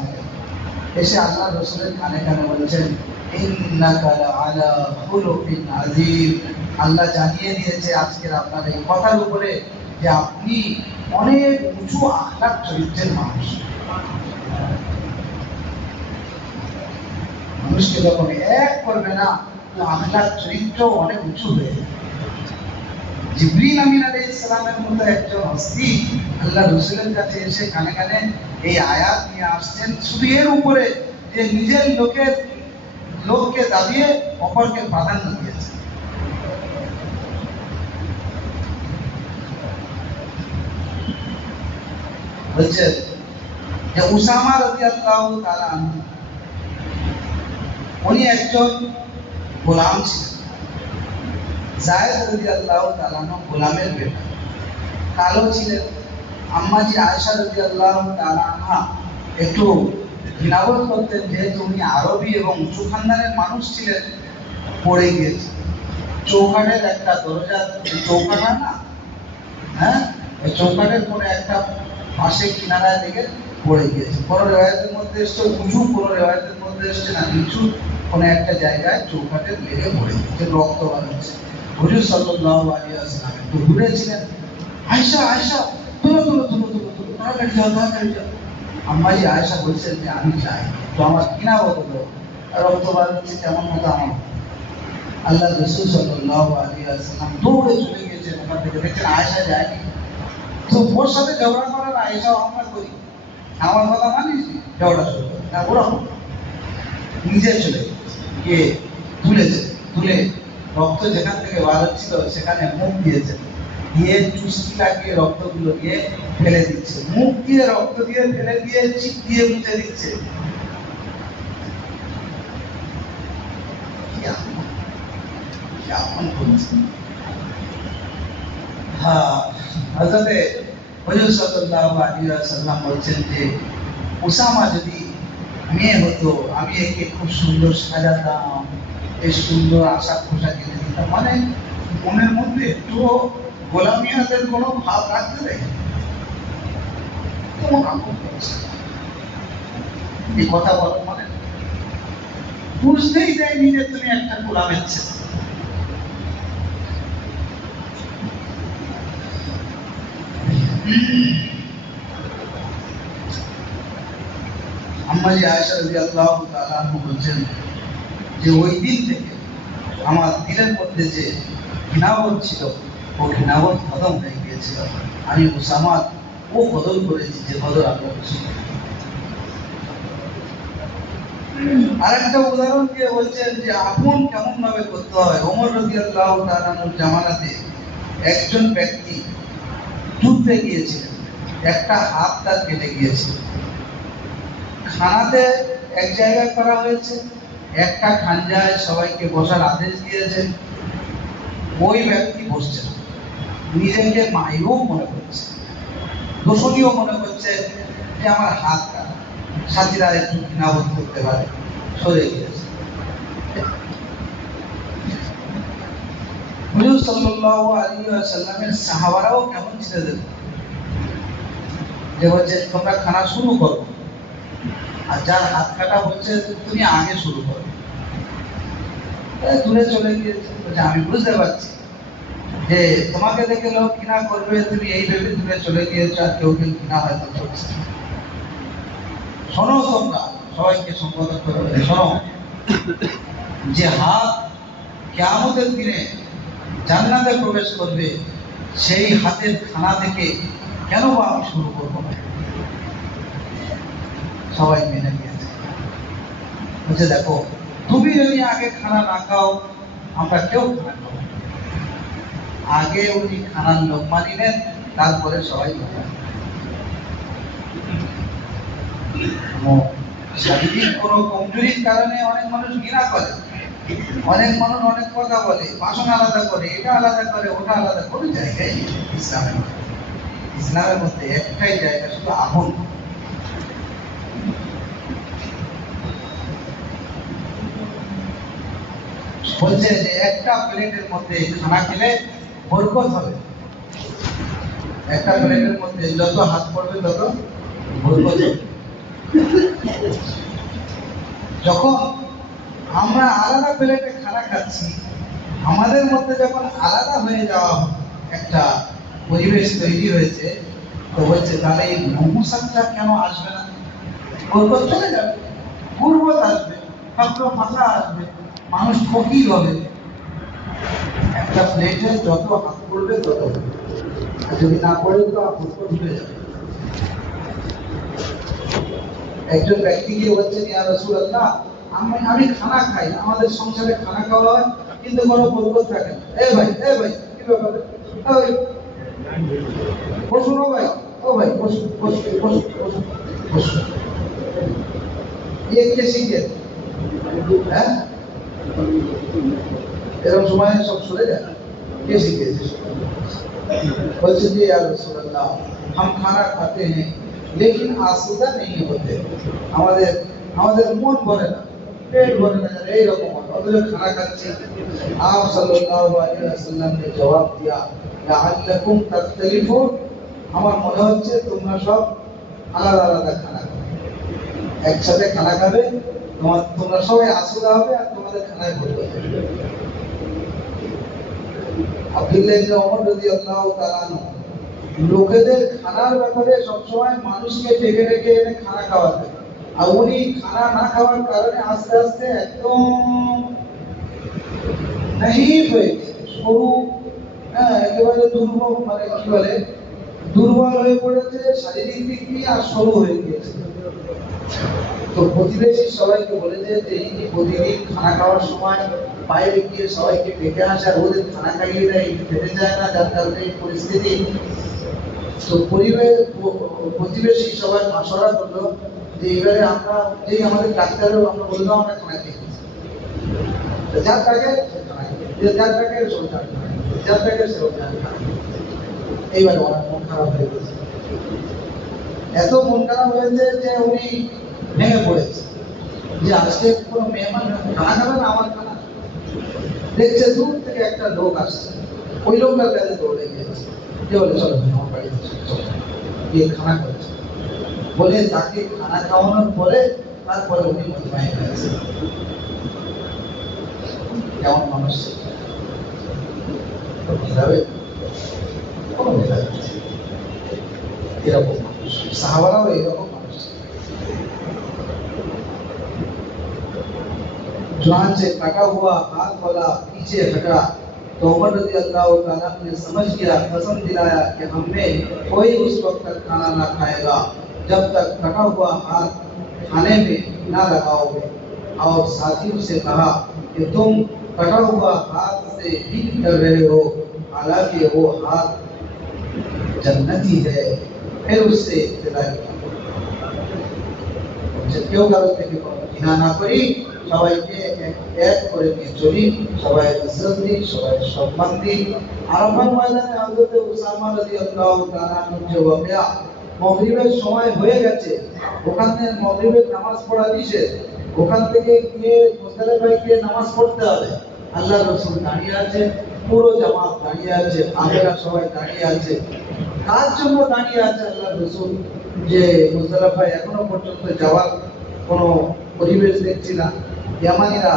এসে আল্লাহ রাসূলের কানে কানে বলেছেন ইন্নাকা লাআলা খুলুকিন আযীম। আল্লাহ জানিয়ে দিয়েছে আজকের আপনার এই কথার উপরে যে আপনি অনেক উঁচু আখলাক চরিত্রের মানুষ। মানুষকে যখন এক করবে না তো আখলাক চরিত্র অনেক উঁচু হয়ে যাবে। জিবরিল আমিন আলাইহিস সালামের মতো একজন হস্তি আল্লাহ রাসূলের কাছে এসে কানে কানে এই আয়াত নিয়ে আসছেন, শুধু এর উপরে যে নিজের লোককে দাবিয়ে অপরকে প্রাধান্য দিয়েছে। বলছে যে উসামা রাদিয়াল্লাহু তাআলা আনহু উনি একজন গোলাম ছিলেন। জায়েদ রাদিয়াল্লাহু তাআলা আনহু গোলামের বেটা, কালো ছিলেন। আম্মাজি আয়েশা রাদিয়াল্লাহু তাআলা আনহা একটু ঘৃণাবোধ করতেন, যেহেতু উনি আরবি এবং উঁচু খানদানের মানুষ ছিলেন। পড়ে গিয়েছে চৌকাঠের একটা দরজা, চৌকাঠ না, হ্যাঁ, ওই চৌকাঠের কোনো একটা পাশে কিনারায় লেগে পড়ে গিয়েছে। কোনো রেওয়ায়তের মধ্যে এসছে উঁচু, কোনো রেওয়ায়তের মধ্যে এসছে না নিচু, কোনো একটা জায়গায় চৌকাঠের লেগে পড়ে গিয়েছে, রক্ত বার হচ্ছে। হুজুর সাল্লাল্লাহু আলাইহি ওয়াসাল্লাম একটু ঘুরে ছিলেন, আয়েশা আয়েশা তুলো তুলো তুলো তুলো তুলো, তাড়াতাড়ি যাও তাড়াতাড়ি যাও। আম্মাজি আয়েশা বলছেন যে আমি চাই তো আমার কিনা বদল রক্ত বার হচ্ছে, কেমন মতো আমার। আল্লাহ রাসূল সাল্লাল্লাহু আলাইহি ওয়াসাল্লাম দৌড়ে চলে গিয়েছেন ওখান থেকে, দেখছেন আয়েশা যায়নি। তো ওর সাথে ঝগড়া করার আয়েশা আমরা করি, আমার কথা মানিস, ঝগড়া শুরু করে না, ওরা নিজে চলে গিয়ে তুলেছে, তুলে রক্ত যেখান থেকে বার হচ্ছিল সেখানে মুখ দিয়েছে, দিয়ে চুস্কি লাগিয়ে রক্তগুলো দিয়ে ফেলে দিচ্ছে, মুখ দিয়ে রক্ত দিয়ে ফেলে দিয়ে চিপ দিয়ে মুছে দিচ্ছে। কেমন করছে। হ্যাঁ, হযরতে হুজুর সাল্লাল্লাহু আলাইহি ওয়াসাল্লাম বলছেন যে উসামা যদি মেয়ে হতো, আমি একে খুব সুন্দর সাজাতাম, এই সুন্দর আশাক পোশাক কিনে দিতাম। মানে মনের মধ্যে একটু গোলামিয়াতের কোনো ভাব রাখতে দেয়, কেমন আপন করছে এই কথা বলো, মানে বুঝতেই দেয়নি যে তুমি একটা গোলামের ছেলে। আম্মাজি আয়েশা রাদিয়াল্লাহু তাআলা আনহা বলছেন যে ওই দিন থেকে আমার দিলের মধ্যে যে ঘৃণাবোধ ছিল, ও ঘৃণাবোধ খতম হয়ে গিয়েছিল। আমি উসামার ও বদল করেছি যে বদল আল্লাহ রাসূল। আরেকটা উদাহরণ দিয়ে বলছেন যে আপন কেমন ভাবে করতে হয়। ওমর রাদিয়াল্লাহু তাআলা আনহুর জামানাতে একজন ব্যক্তি যুদ্ধে গিয়েছিলেন, একটা হাত তার কেটে গিয়েছিল। খানাতে এক জায়গায় করা হয়েছে, একটা খানজায় সবাইকে বসার আদেশ দিয়েছেন। ওই ব্যক্তি বসছেন, নিজেকে মায়ুব মনে করছে, দোষণীয় মনে করছে যে আমার হাত কাটা, সাথীরা একটু ঘৃণাবোধ করতে পারে, সরে গিয়েছে। হুজুর সাল্লাল্লাহু আলাইহি ওয়াসাল্লামের সাহাবারাও কেমন ছিলেন, যে বলছে তোমরা খানা শুরু করো, আর যার হাত কাটা হচ্ছে তুমি আগে শুরু করো। দূরে চলে গিয়েছে, আমি বুঝতে পারছি যে তোমাকে দেখে লোক ঘৃণা করবে, তুমি এই ভেবে দূরে চলে গিয়েছো, আর কেউ কেউ ঘৃণা হয়তো করছে। শোনো, তোমরা সবাইকে সম্বোধন করে বলে, শোনো যে হাত কিয়ামতের দিনে জান্নাতে প্রবেশ করবে, সেই হাতের খানা থেকে কেন বা আমি শুরু করবো না। সবাই মেনে নিয়েছে, বলছে দেখো তুমি যদি আগে খানা না খাও, আমরা কেউ খানা খাবো। আগে উনি খানার লোকমা নিলেন, তারপরে সবাই শারীরিক কোনো কমজোরির কারণে অনেক মানুষ ঘৃণা করে, অনেক মানুষ অনেক কথা বলে, ভাষণ আলাদা করে, এটা আলাদা করে, ওটা আলাদা করে। জায়গায় ইসলামের মধ্যে একটাই জায়গা, শুধু আপন। বলছে যে একটা প্লেটের মধ্যে খানা খেলে বরকত হবে, একটা প্লেটের মধ্যে যত হাত পড়বে তত বরকত হবে। যখন আমরা আলাদা প্লেটে খানা খাচ্ছি, আমাদের মধ্যে যখন আলাদা হয়ে যাওয়া একটা পরিবেশ তৈরি হয়েছে, তো বলছে তাহলে এই নমুসাতটা কেন আসবে না? বরকত চলে যাবে, গুরবত আসবে, পাত্র ফাঁকা আসবে, মানুষ ফকির হবে। একটা প্লেটে যত হাত পড়বে তত, যদি না পড়ে তো বরকত ঢুকে যাবে। একজন ব্যক্তি গিয়ে বলছেন, ইয়া রাসূলুল্লাহ, আমি খানা খাই, আমাদের সংসারে খানা খাওয়া হয়, কিন্তু কোনো বরকত থাকে না। এ ভাই কি ব্যাপার, বসুন, ও ভাই বসুন বসুন বসুন বসুন বসুন, কে শিখে, হ্যাঁ, এরকম সময় সব সরে যায়। ये सिखेছে বলছে যে ইয়া রাসূলুল্লাহ हम खाना खाते हैं लेकिन आसूदा नहीं होते আমাদের আমাদের মন ভরে না पेट भरे ना এই রকম অথচ খানা খাচ্ছে आप सल्लल्लाहु अलैहि वसल्लम ने जवाब दिया लाअल्लकुम तख्तलिफुन আমার মনে হচ্ছে তোমরা সব আলাদা আলাদা খানা খাবে একসাথে খানা খাবে তোমরা সবাই আসুদা হবে আর তোমাদের খানায় ভরবে আব্দুল্লাহ ইবনে ওমর রাদিয়াল্লাহু তাআলা লোকেদের খানার ব্যাপারে সবসময় মানুষকে ডেকে ডেকে এনে খানা খাওয়াতে আর উনি খানা না খাওয়ার কারণে আস্তে আস্তে একদম নাহিব হয়ে সরু একেবারে দুর্বল মানে কি বলে দুর্বল হয়ে পড়েছে শারীরিক দিক দিয়ে আর সরু হয়ে গিয়েছে তো প্রতিবেশী সবাইকে বলেছে যে ইনি প্রতিদিন খানা খাওয়ার সময় বাইরে গিয়ে সবাইকে ডেকে আসে আর ওদের খানা খাইয়ে দেয় খেতে যায় না যার কারণে এই পরিস্থিতি তো প্রতিবেশী সবাই মাসরা করলো যে এবারে আমরা যেই আমাদের ডাক্তারও আমরা বললাম আমরা খানা খেয়েছি যার টাকে যার টাকে সরকার যার টাকে সরকার এইবার ওনার মন খারাপ হয়ে গেছে এত মন খারাপ হয়েছে যে উনি ভেঙে পড়েছে যে আজকে কোনো মেহমান খানা খাবে না আমার খানা দেখছে দূর থেকে একটা লোক আসছে ওই লোকটার কাছে দৌড়ে গিয়েছে যে বলে চলো আমার বাড়িতে চলো গিয়ে খানা করেছে বলে তাকে খানা খাওয়ানোর পরে তারপরে উনি মজমায় গেছে কেমন মানুষ কিভাবে কোনো মেধাবে এরকম মানুষ সাহাবারাও এরকম মানুষ जुआन से कटा हुआ हाथ वाला पीछे हटा तो उमर रज़ी अल्लाह ताला ने समझ गया कसम दिलाया कि हमें कोई उस वक्त तक खाना ना खाएगा जब तक कटा हुआ हाथ खाने में ना लगाओगे और साथियों से कहा कि तुम कटा हुआ हाथ से भी कर रहे हो हालांकि वो हाथ जन्नती है फिर उससे इब्तिदा किया क्यों करो कि घृणा ना करी সবাইকে এক করে নিয়ে চলি সবাই ইজ্জত দিই সবাই সম্মান দিই আরাফাত ময়দানে হযরত উসামা রাদিয়াল্লাহু তাআলা যে ওয়াকিয়া মাগরিবের সময় হয়ে গেছে ওখান থেকে মাগরিবের নামাজ পড়া নিষেধ ওখান থেকে গিয়ে মুজদালিফায় গিয়ে নামাজ পড়তে হবে আল্লাহর রাসূল দাঁড়িয়ে আছে পুরো জামাত দাঁড়িয়ে আছে আগেরা সবাই দাঁড়িয়ে আছে কার জন্য দাঁড়িয়ে আছে আল্লাহর রাসূল যে মুজদালিফায় এখনো পর্যন্ত যাওয়ার কোনো পরিবেশ দেখছি না ইয়ামানিরা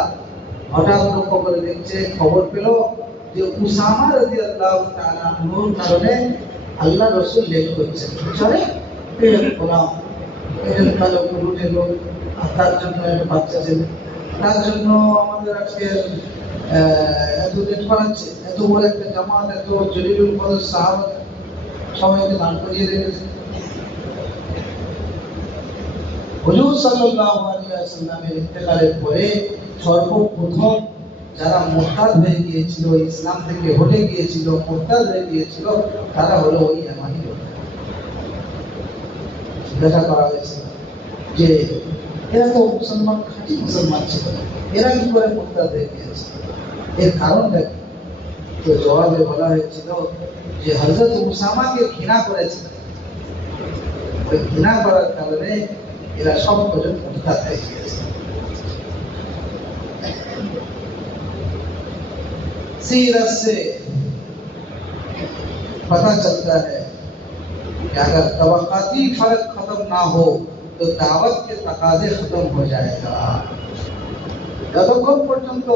হঠাৎ লক্ষ্য করে দেখছে খবর পেল যে উসামা রাদিয়াল্লাহু তাআলা আনহুর কারণে আল্লাহ রাসূল লেট করছেন চলে গোলাম এর কালো কুরুনে লোক তার জন্য একটা বাচ্চা ছেলে তার জন্য আমাদের আজকে এত লেট করাচ্ছে এত বড় একটা জামাত এত জলিলুল কদর সাহাবা সবাইকে দান করিয়ে রেখেছে হুজুর সাল্লাল্লাহু আলাইহি ওয়াসাল্লামের ইন্তেকালের পরে সর্বপ্রথম যারা মুরতাদ হয়ে গিয়েছিল ইসলাম থেকে হটে গিয়েছিল মুরতাদ হয়ে গিয়েছিল তারা হলো ওই ইয়ামানি লোক দেখা করা হয়েছে যে এরা তো মুসলমান খাঁটি মুসলমান ছিল এরা কি করে মুরতাদ হয়ে গিয়েছে এর কারণটা কি তো জবাবে বলা হয়েছিল যে হযরত উসামাকে ঘৃণা করেছে ওই ঘৃণা করার কারণে এরা সব পর্যন্ত মুরতাদ হয়ে গিয়েছে सीरत से पता चलता है कि अगर तबक़ाती फर्क खत्म ना हो तो दावत के तकाजे खत्म हो जाएगा যতক্ষণ পর্যন্ত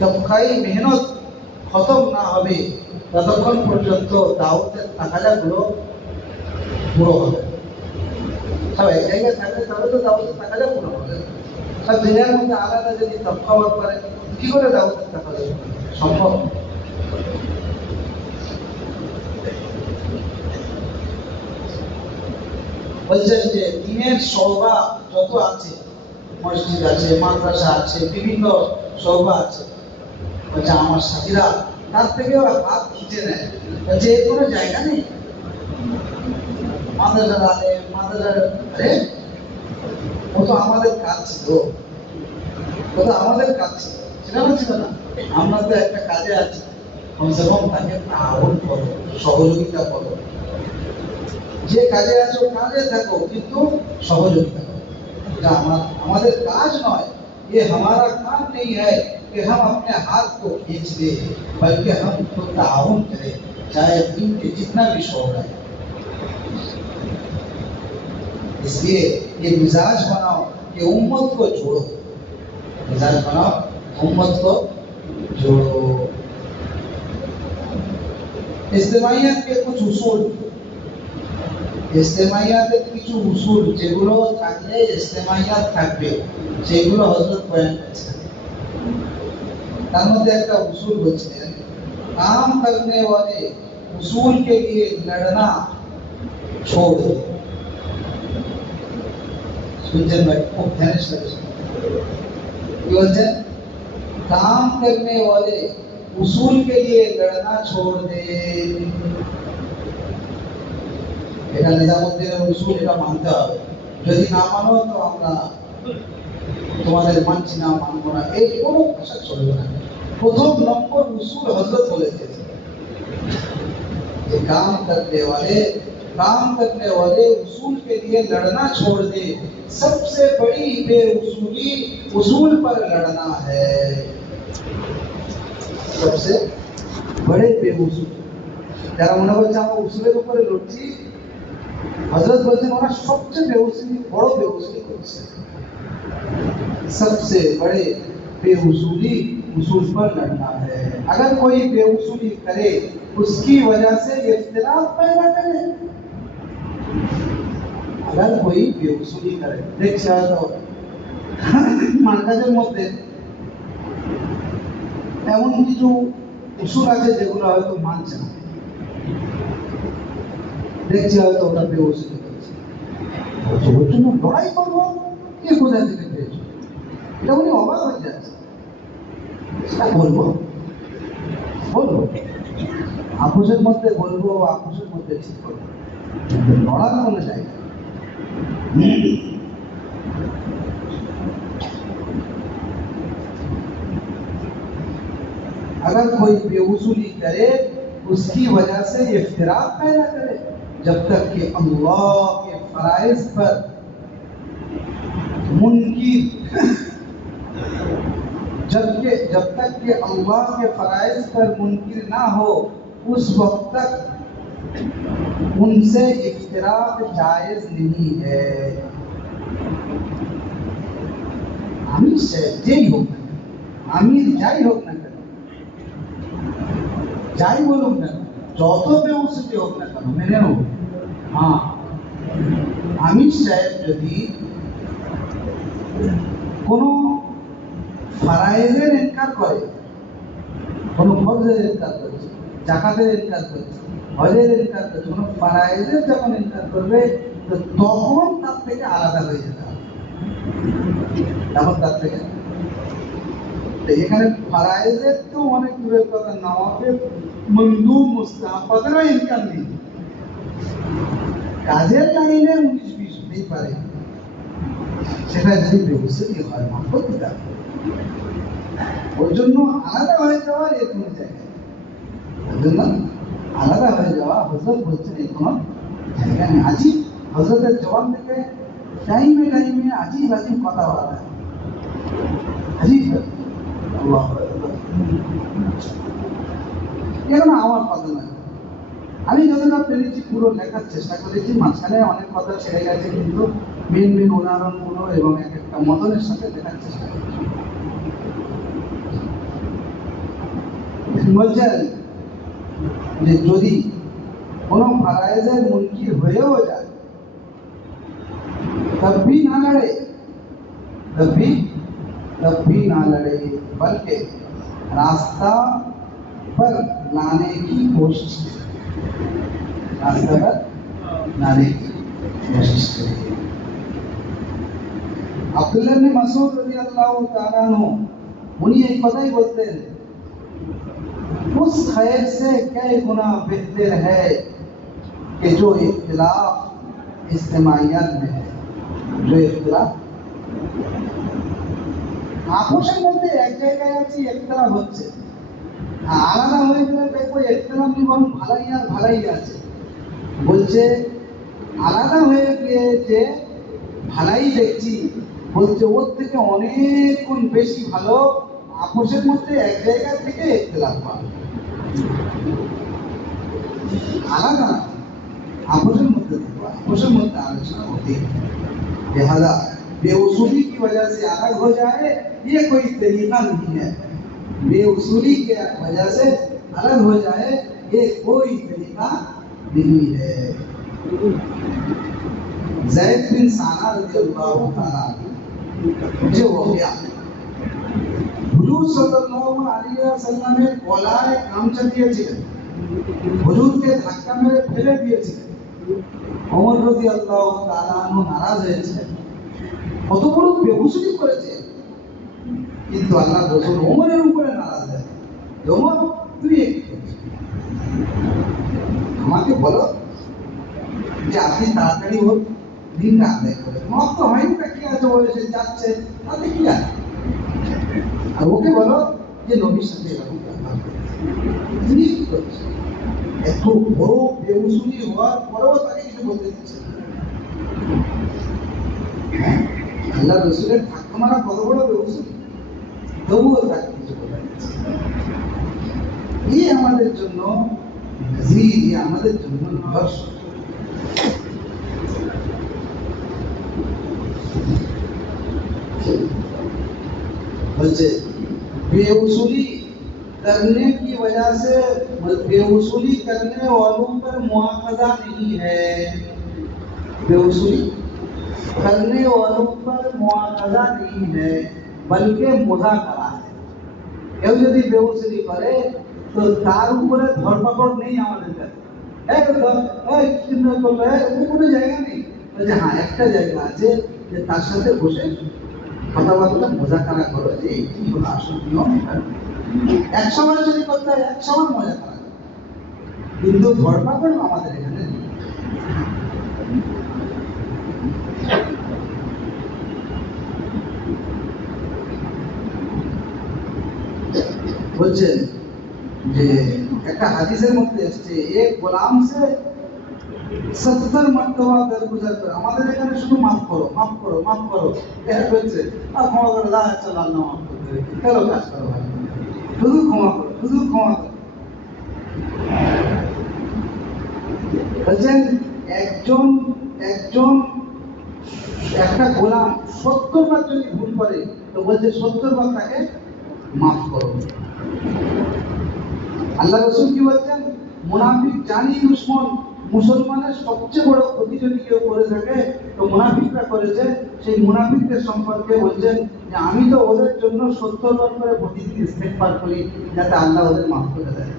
তবকাই মেহনত খতম না হবে ততক্ষণ পর্যন্ত দাওয়াতের তাকাজাগুলো পুরো হবে সব এক জায়গায় থাকলে তবে তো দাওয়াতের তাকাজা পুরো হবে সব দুনিয়ার মধ্যে আলাদা যদি তফাওয়াত করে কি করে দাওয়াতের তাকাজা সম্ভব বলছেন যে দিনের শোভা যত আছে মসজিদ আছে মাদ্রাসা আছে বিভিন্ন শোভা আছে বলছে আমার সাথীরা তার থেকে হাত খিচে নেয় বলছে এর কোনো জায়গা নেই মাদ্রাসার আলে মাদ্রাসার আরে ও তো আমাদের কাজ ছিল ও তো আমাদের কাজ ছিল সেটা হচ্ছে না। আমরা তো একটা কাজে আছি, কমসে কম তাকে তাহন করো, সহযোগিতা করো। যে কাজে আছো কাজে থাকো, কিন্তু সহযোগিতা করো। এটা हमारे काज नॉय, ये हमारा काम नहीं है कि हम अपने हाथ को खींच दे, बल्कि हम तो ताउन करें, चाहे दिन के जितना भी शोर है। इसलिए ये मिजाज बनाओ कि उम्मत को जोड़ो, मिजाज बनाओ उम्मत को जोड़ो। इज्तिमाइयत के कुछ उसूल, ইজতেমাইয়াতের কিছু উসুল যেগুলো থাকলে ইজতেমাইয়াত থাকবে, সেগুলো হযরত বয়ান করেছেন। তার মধ্যে একটা উসুল বলছেন, काम करने वाले उसूल के लिए लड़ना छोड़ दो। सुनছেন ভাই, খুব ধ্যানের সাথে শুনুন। কি বলছেন? काम करने वाले उसूल के लिए लड़ना छोड़ दे। এটা নিজামুদ্দিনের উসুল, এটা মানতে হবে। যদি না মানো তো আমরা তোমাদের মানছি না, মানবো না, এই কোনো ভাষা চলবে না। প্রথম নম্বর উসুল হযরত বলেছেন যে काम करने वाले उसूल के लिए लड़ना छोड़ दे। सबसे बड़ी बेउसूली उसूल पर लड़ना है। सबसे बड़े बेउसूल যারা মনে করছে আমরা উসুলের উপরে লড়ছি, हजरत बोलते हैं सबसे बेउसूली, बड़ो बेउसूली करছে। सबसे बड़े बेउसूली उसूल पर लड़ना है। अगर कोई बेउसूली करे, उसकी वजह से इख्तिलाफ पैदा करे। अगर कोई बेउसूली करे, देखছে হয়তো মার্কাজের মধ্যে এমন কিছু উসুল আছে যেগুলো হয়তো মানছে না, দেখছে হয়তো ওটা বেউসুলি করছে, ওর জন্য লড়াই করবো, কে কোথা থেকে পেয়েছো, এটা উনি অবাক হয়ে যাচ্ছে। সেটা বলবো আপোষের মধ্যে বলবো, আপোষের মধ্যে ঠিক করবো, কিন্তু লড়ার কোনো জায়গা। अगर कोई बेउसूली करे, उसकी वजह से इख्तिलाफ पैदा करे। जब तक कि अल्लाह के फराइज पर मुनकिर, जब तक कि अल्लाह के फराइज पर मुनकिर ना हो, उस वक्त तक उनसे इख्तिलाफ जायज नहीं है। आमिर साहब যেই হোক না, আমির যাই হোক না কেন, যাই বলুক না, যত বেউসুলি হোক না কেন, মেনে নেব। হ্যাঁ, আমির সাহেব যদি কোনো ফারায়েজের ইনকার করে, কোনো ফরজের ইনকার করেছে, জাকাতের ইনকার করেছে, হজের ইনকার করেছে, কোনো ফারায়েজের যখন ইনকার করবে, তো তখন তার থেকে আলাদা হয়ে যেতে হবে। তখন তার থেকে এখানে ফারায়েজের তো অনেক দূরের কথা, নওয়াফিল, মন্দুব, মুস্তাহাবাতেরও ইনকার নেই। কাজের লাইনে 19-20 হতেই পারে, সেটা যদি বেউসুলি হয়, মাফ করতে হবে। ওর জন্য আলাদা হয়ে যাওয়ার এর কোনো জায়গা নেই। ওর জন্য আলাদা হয়ে যাওয়া, হযরত বলছেন এই কোনো জায়গা নেই। আজিব হযরতের জবান থেকে টাইমে আজিব কথা বলা হয়, আজিব। আল্লাহু আকবার। এগুলো আমার কথা নয়, আমি যতটা পেরেছি পুরো লেখার চেষ্টা করেছি। মাঝখানে অনেক কথা ছেড়ে গেছে, কিন্তু মেন উদাহরণগুলো এবং এক একটা মতনের সাথে লেখার চেষ্টা করেছি। বলছেন যে যদি কোনো ফারায়েজের মুনকির হয়েও যায়, तब भी ना लड़े, बल्कि रास्ता पर लाने की कोशिश करें, रास्ता पर लाने की कोशिश करें। अब्दुल्लाह बिन मसूद रज़ियल्लाहु ताला अन्हु उन्हीं एक पता ही बोलते हैं, उस खैर से कई गुना बेहतर है कि जो इख्तिलाफ इज्तिमाइयत में है, जो इख्तिलाफ আপোষের মধ্যে এক জায়গায় আছি, একতলাপ হচ্ছে, আলাদা হয়ে গেলে দেখবো একতলাপ জীবন ভালাই আর ভালাই আছে। বলছে আলাদা হয়ে গিয়ে যে ভালাই দেখছি, বলছে ওর থেকে অনেক গুণ বেশি ভালো আপোষের মধ্যে এক জায়গা থেকে একতলাপ হওয়া। আলাদা আপোষের মধ্যে देखो, আপোষের মধ্যে आलोचना होती है, लिहाजा बेउसूली की वजह से अलग हो जाए ये कोई तरीका नहीं है। बेउसूली की वजह से अलग हो जाए ये कोई तरीका नहीं है। ज़ैद बिन साना रज़ियल्लाहु ताला जो हो गया, हुजूर सल्लल्लाहु अलैहि वसल्लमेর গলায় গামছা দিয়েছিলেন, হুজুরকে ধাক্কা মেরে ফেলে দিয়েছিলেন। ওমর রাদিয়াল্লাহু তাআলা আনহু নারাজ হয়েছিলেন, কত বড় বেহুশি করেছে, কিন্তু আল্লাহ রাসূল ওমরের উপরে নারাজ হয়েছে। ওমর তুমি আমাকে বলো যে আপনি তাড়াতাড়ি হোক দিনটা আদায় করে, মাপ তো হয়নি, কি আছে বয়সে যাচ্ছে, তাতে কি আছে। আর ওকে বলো যে নবীর সাথে এরকম ব্যবহার করতে, তিনি কি করছেন? এত বড় বেউসুলি হওয়ার পরেও তাকে কিছু বলতে দিচ্ছে না। আল্লাহ রসুলের ধাক্কা মারা কত বড় বেউসুলি, তবুও তাকে কিছু বলে দিচ্ছে। এই আমাদের জন্য আমাদের জন্য নিদর্শ। বলছে बेउसूली करने की वजह से, बेउसूली करने वालों पर मुआखजा नहीं है, बेउसूली करने वालों पर मुआखजा नहीं है बल्कि मुज़ाकरा है। কেউ যদি বেউসুলি করে তো তার উপরে ধরপাকড় নেই আমাদের কাছে, কোনো জায়গা নেই। হ্যাঁ, একটা জায়গা আছে যে তার সাথে বসে কথাবার্তা মজাকারা করো, যে এইটি হলো আসল নিয়ম। এক সময় যদি করতে হয় এক সময় মজা করা, কিন্তু ধর্মাকড় আমাদের এখানে নেই। বলছেন যে একটা হাদিসের মধ্যে এসছে এক গোলাম সে 70 মর্তবা দরগুজার করে। আমাদের এখানে শুধু মাফ করো মাফ করো মাফ করো, বলছে আর ক্ষমা করে দাও, আচ্ছা আল্লাহ মাফ করতে, কেন কাজ করো ভাই, শুধু ক্ষমা করো শুধু ক্ষমা করো। বলছেন একজন একজন একটা গোলাম 70 বার যদি ভুল করে তো বলছে 70 বার তাকে মাফ করো। আল্লাহ রাসূল কি বলছেন? মুনাফিক জানি দুশমন, মুসলমানের সবচেয়ে বড় ক্ষতি যদি কেউ করে থাকে তো মুনাফিকরা করেছে। সেই মুনাফিকদের সম্পর্কে বলছেন যে আমি তো ওদের জন্য 70 বার করে প্রতিদিন ইস্তেগফার করি যাতে আল্লাহ ওদের মাফ করে দেয়।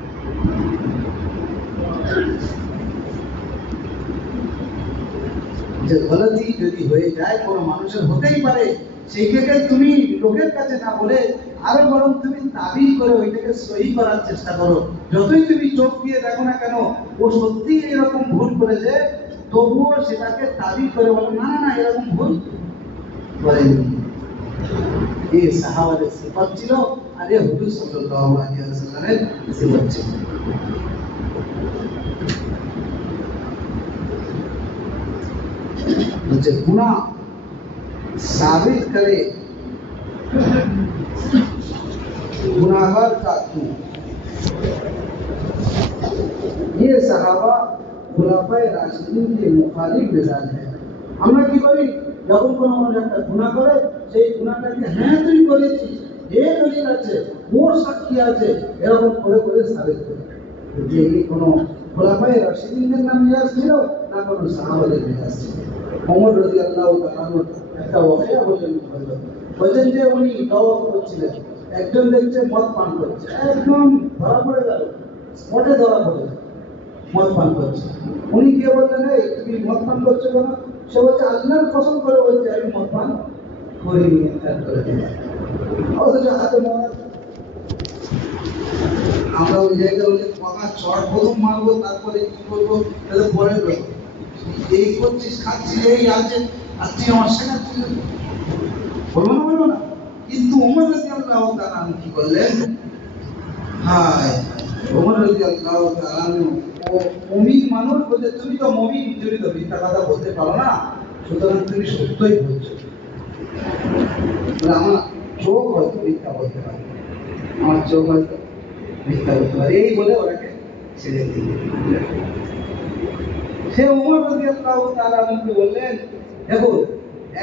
যে গলতি যদি হয়ে যায় কোনো মানুষের, হতেই পারে, সেই ক্ষেত্রে তুমি লোকের কাছে না বলে আরো বরং তুমি তাবিজ করে ওইটাকে সহি করার চেষ্টা করো। যতই তুমি চোখ দিয়ে দেখো না কেন ও সত্যি এরকম ভুল করেছে, তবুও সেটাকে তাবিজ করে বলো না না না এরকম ভুল করেনি। এই সাহাবাদের সিফাত ছিল, আর এ হুজুর সাল্লাল্লাহু আলাইহি ওয়াসাল্লামের সিফাত ছিল। मुझे गुनाह साबित करे गुनाहगार का क्यों। ये सहाबा खुलाफाए राशिदीन के मुखालिफ मिजाज है। আমরা কি করি, যখন কোনো মানুষ একটা গুনাহ করে সেই গুনাহটাকে হ্যাঁ তুই করেছিস, এ দলিল আছে, ও সাক্ষী আছে, এরকম করে করে সাবিত করে। যে এই কোনো খুলাফায়ে রাশিদিনদের নাম মিরাজ ছিল না কোনো সাহাবাদের মিরাজ ছিল। ওমর রাদিয়াল্লাহু তাআলা একটা ওয়াকিয়া বলেন যে উনি দাওয়াত করছিলেন, একজন দেখছে মদ পান করছে, একদম ধরা পড়ে গেল, স্পটে ধরা পড়ে গেল মদ পান করছে। উনি কে বললেন এই তুমি মদ পান করছো কেন? সে বলছে আল্লাহর কসম করে বলছে আমি মদ পান করিনি, করে দিলাম। অথচ হাতে মদ। আমরা ওই জায়গায় বলে পাকা চট প্রথম মারবো, তারপরে কি করবো, তাহলে পরে বেরোবো। এই করছিস খাচ্ছিস এই আছে আর তুই আমার শেখাচ্ছিস, বলবো না বলবো না। কিন্তু ওমর রাদিয়াল্লাহু তাআলা কি করলেন? হায়, ওমর রাদিয়াল্লাহু তাআলা ও মুমিন মানুষ বলে, তুমি তো মুমিন, তুমি তো মিথ্যা কথা বলতে পারো না, সুতরাং তুমি সত্যই বলছো। আমার চোখ হয়তো মিথ্যা বলতে পারে, আমার চোখ হয়তো মিথ্যা বলতে পারে, এই বলে ওনাকে ছেড়ে দিল। সে ওমর রাদিয়াল্লাহু তাআলা আনহু বললেন, দেখো,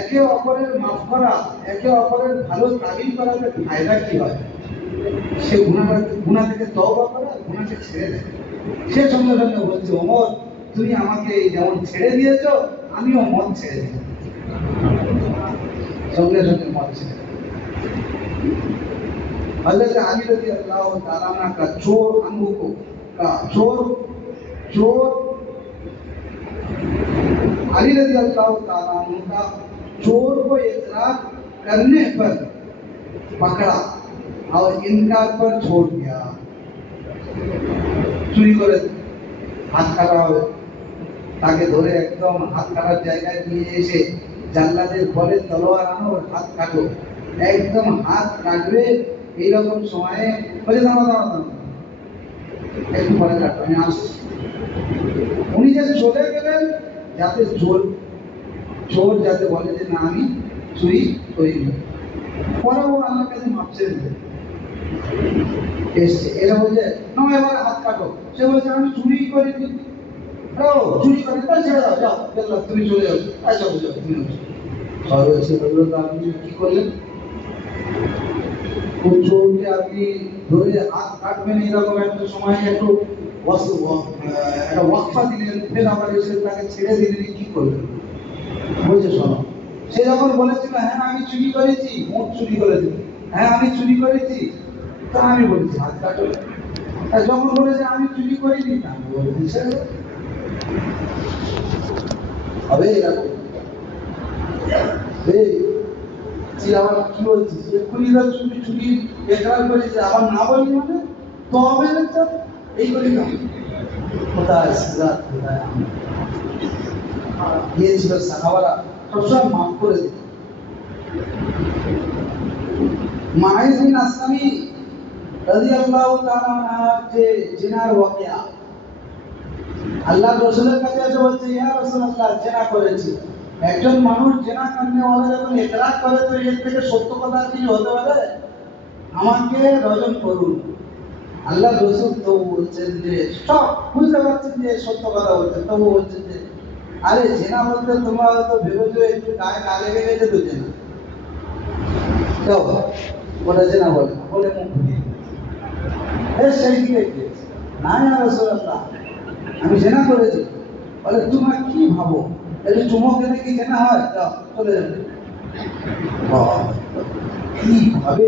একে অপরের মাফ করা, একে অপরের ভালো তালিম করাতে ফায়দা কি হয়? সে গুনাহ থেকে তওবা করে, গুনাহকে ছেড়ে দেয়। সে সঙ্গে সঙ্গে বলছে, ওমর, তুমি আমাকে যেমন ছেড়ে দিয়েছো, আমিও মদ ছেড়ে দিই। সঙ্গে সঙ্গে মদ ছেড়ে দেয়। हज़रत अली रज़ियल्लाहु ताला अन्हु का चोर अंगों को का चोर अली रज़ियल्लाहु ताला अन्हु का चोर को इकरार करने पर पकड़ा और इनकार पर छोड़ दिया। चुरी করে হাত কাটা হবে, তাকে ধরে একদম হাত কাটার জায়গায় নিয়ে এসে জাল্লাদের বলে, তলোয়ার আনো, হাত কাটো। একদম হাত কাটবে, এইরকম সময়ে বলে, দাঁড়া দাঁড়া দাঁড়া, একটু পরে কাটবে, আমি আসছি। উনি যে চলে গেলেন, যাতে চোর যাতে বলে যে না, আমি চুরি করিনি। পরে ও আল্লাহর কাছে মাপ চেয়ে নেবে এসছে, এরা বলছে না, এবার হাত কাটো। সে বলছে আমি চুরি করিনি। ও চুরি করে, তা ছেড়ে দাও, যাও, দেখলাম তুমি চলে যাও, আচ্ছা বুঝো, তুমি সবাই এসে বললো, তো আপনি কি করলেন? চোরকে আপনি ধরে হাত কাটবেন, এরকম একটা সময় একটু একটা ওয়াকফা দিলেন, ফের আবার এসে তাকে ছেড়ে দিলেন, কি করলেন? বলছে শোনো, সে যখন বলেছিল হ্যাঁ আমি চুরি করেছি, মোট চুরি করেছি, হ্যাঁ আমি চুরি করেছি, তা আমি বলেছি হাত কাটো। যখন বলেছে আমি চুরি করিনি, তা আমি বলেছি ছেড়ে হবে। এরকম আমার কি বলছিস, এক্ষুনি চুরি চুরি একবার করেছে, আবার না বলি মানে তো হবে না, এই করি না। কোথায় সিরাত, কোথায় গিয়েছিল সাহাবারা, সবসময় মাফ করে দিত। মাইজ বিন আসলামি রাদিয়াল্লাহু তাআলা আনহু যে জিনার ওয়াকিয়া, আল্লাহর রাসূলের কাছে এসে বলছে, ইয়া রাসূলুল্লাহ, জিনা করেছি। একজন মানুষ জিনা করনেওয়ালা যখন ইকরার করে, তো এর থেকে সত্য কথা কিছু হতে পারে? আমাকে রজম করুন। আল্লাহর রাসূল তো বলছেন যে, সব বুঝতে পারছেন যে সত্য কথা বলছেন, তবু বলছেন যে আরে জিনা বলতে তোমরা হয়তো ভেবেছো একটু গায়ে গা লেগে গেছে, তো জিনা তো ওটা জিনা বলে না, বলে মুখ ঘুরিয়ে সেই দিকে গিয়েছে। না ইয়া রাসূলুল্লাহ, আমি জিনা করেছি। বলে তোমরা কি ভাবো, এই চুমক দিলে কি জিনা হয়? যাও চলে যাবে। কিভাবে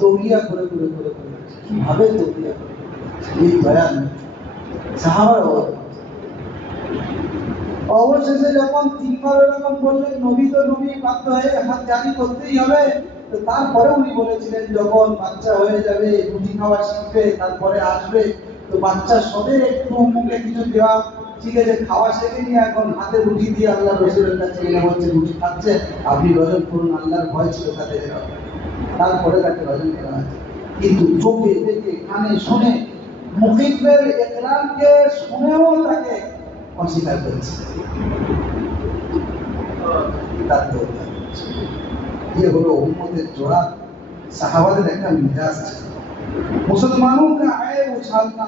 তৌহিয়া করে করে করে করে, কিভাবে তৌহিয়া করে, এই বয়ান সাহাবার অবশেষে যখন তিনবার এরকম বললেন, নবী তো নবী, বাধ্য হয়ে হাত জারি করতেই হবে। তো তারপরে উনি বলেছিলেন, যখন বাচ্চা হয়ে যাবে, রুটি খাওয়া শিখবে, তারপরে আসবে, তো বাচ্চা সবে একটু মুখে কিছু দেওয়া ঠিক আছে, খাওয়া শেখেনি, এখন হাতে রুটি দিয়ে আল্লাহ রসুলের কাছে এনে হচ্ছে রুটি খাচ্ছে, আপনি রজন করুন। আল্লাহর ভয় ছিল তাদের, তারপরে তাকে রজন করা হয়েছে। কিন্তু চোখে দেখে, কানে শুনে, মুকিবদের ইকরারকে শুনেও তাকে অস্বীকার করেছে। ये হলো উম্মতের জোড়া, সাহাবাদের একটা মিজাজ ছিল। मुसलमानों का ऐब उछालना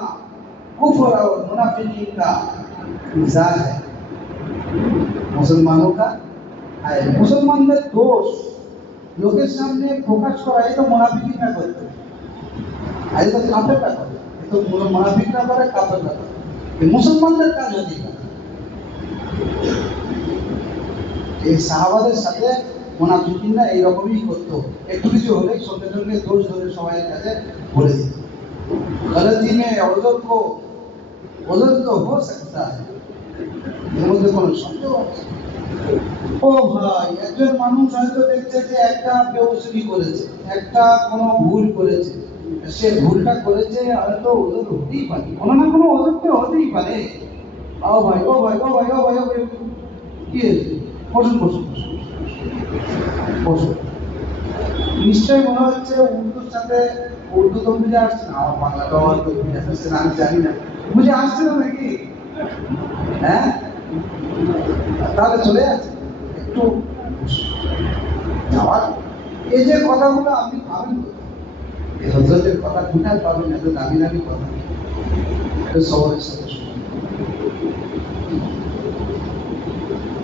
कुफ्र और मुनाफिकीन का मिजाज है। मुसलमानों का ऐब, मुसलमानদের দোষ লোকের সামনে প্রকাশ করা, এই তো মুনাফিকরা করতে, এই তো কাফেররা করে, এই তো মুনাফিকরা করে, কাফেররা করে। এই মুসলমানদের কাজ হতে পারে। এই সাহাবাদের সাথে মুনাফিকিনরা এইরকমই করতো, একটু কিছু হলেই সঙ্গে সঙ্গে দোষ ধরে সবাই কাছে বলে দিত। गलती में उधर तो हो सकता है, এর মধ্যে কোনো সন্দেহ আছে? ও ভাই, একজন মানুষ হয়তো দেখছে যে একটা বেউসুরি করেছে, একটা কোনো ভুল করেছে, সে ভুলটা করেছে হয়তো ওদের হতেই পারে, কোনো না কোনো ওদের তো হতেই পারে। ও ভাই ও ভাই ও ভাই ও ভাই ও ভাই, কি হয়েছে? বসুন বসুন বসুন বসুন। নিশ্চয়ই মনে হচ্ছে উর্দুর সাথে উর্দু তো বুঝে আসছে না, আমার বাংলাটাও হয়তো বুঝে আসছে না, আমি জানি না বুঝে আসছে না নাকি? হ্যাঁ, তাহলে চলে যাচ্ছে একটু যাওয়ার। এই যে কথাগুলো আপনি পাবেন এই হজরতের কথা কোথায় পাবেন? এত দামি দামি কথা শহরের সাথে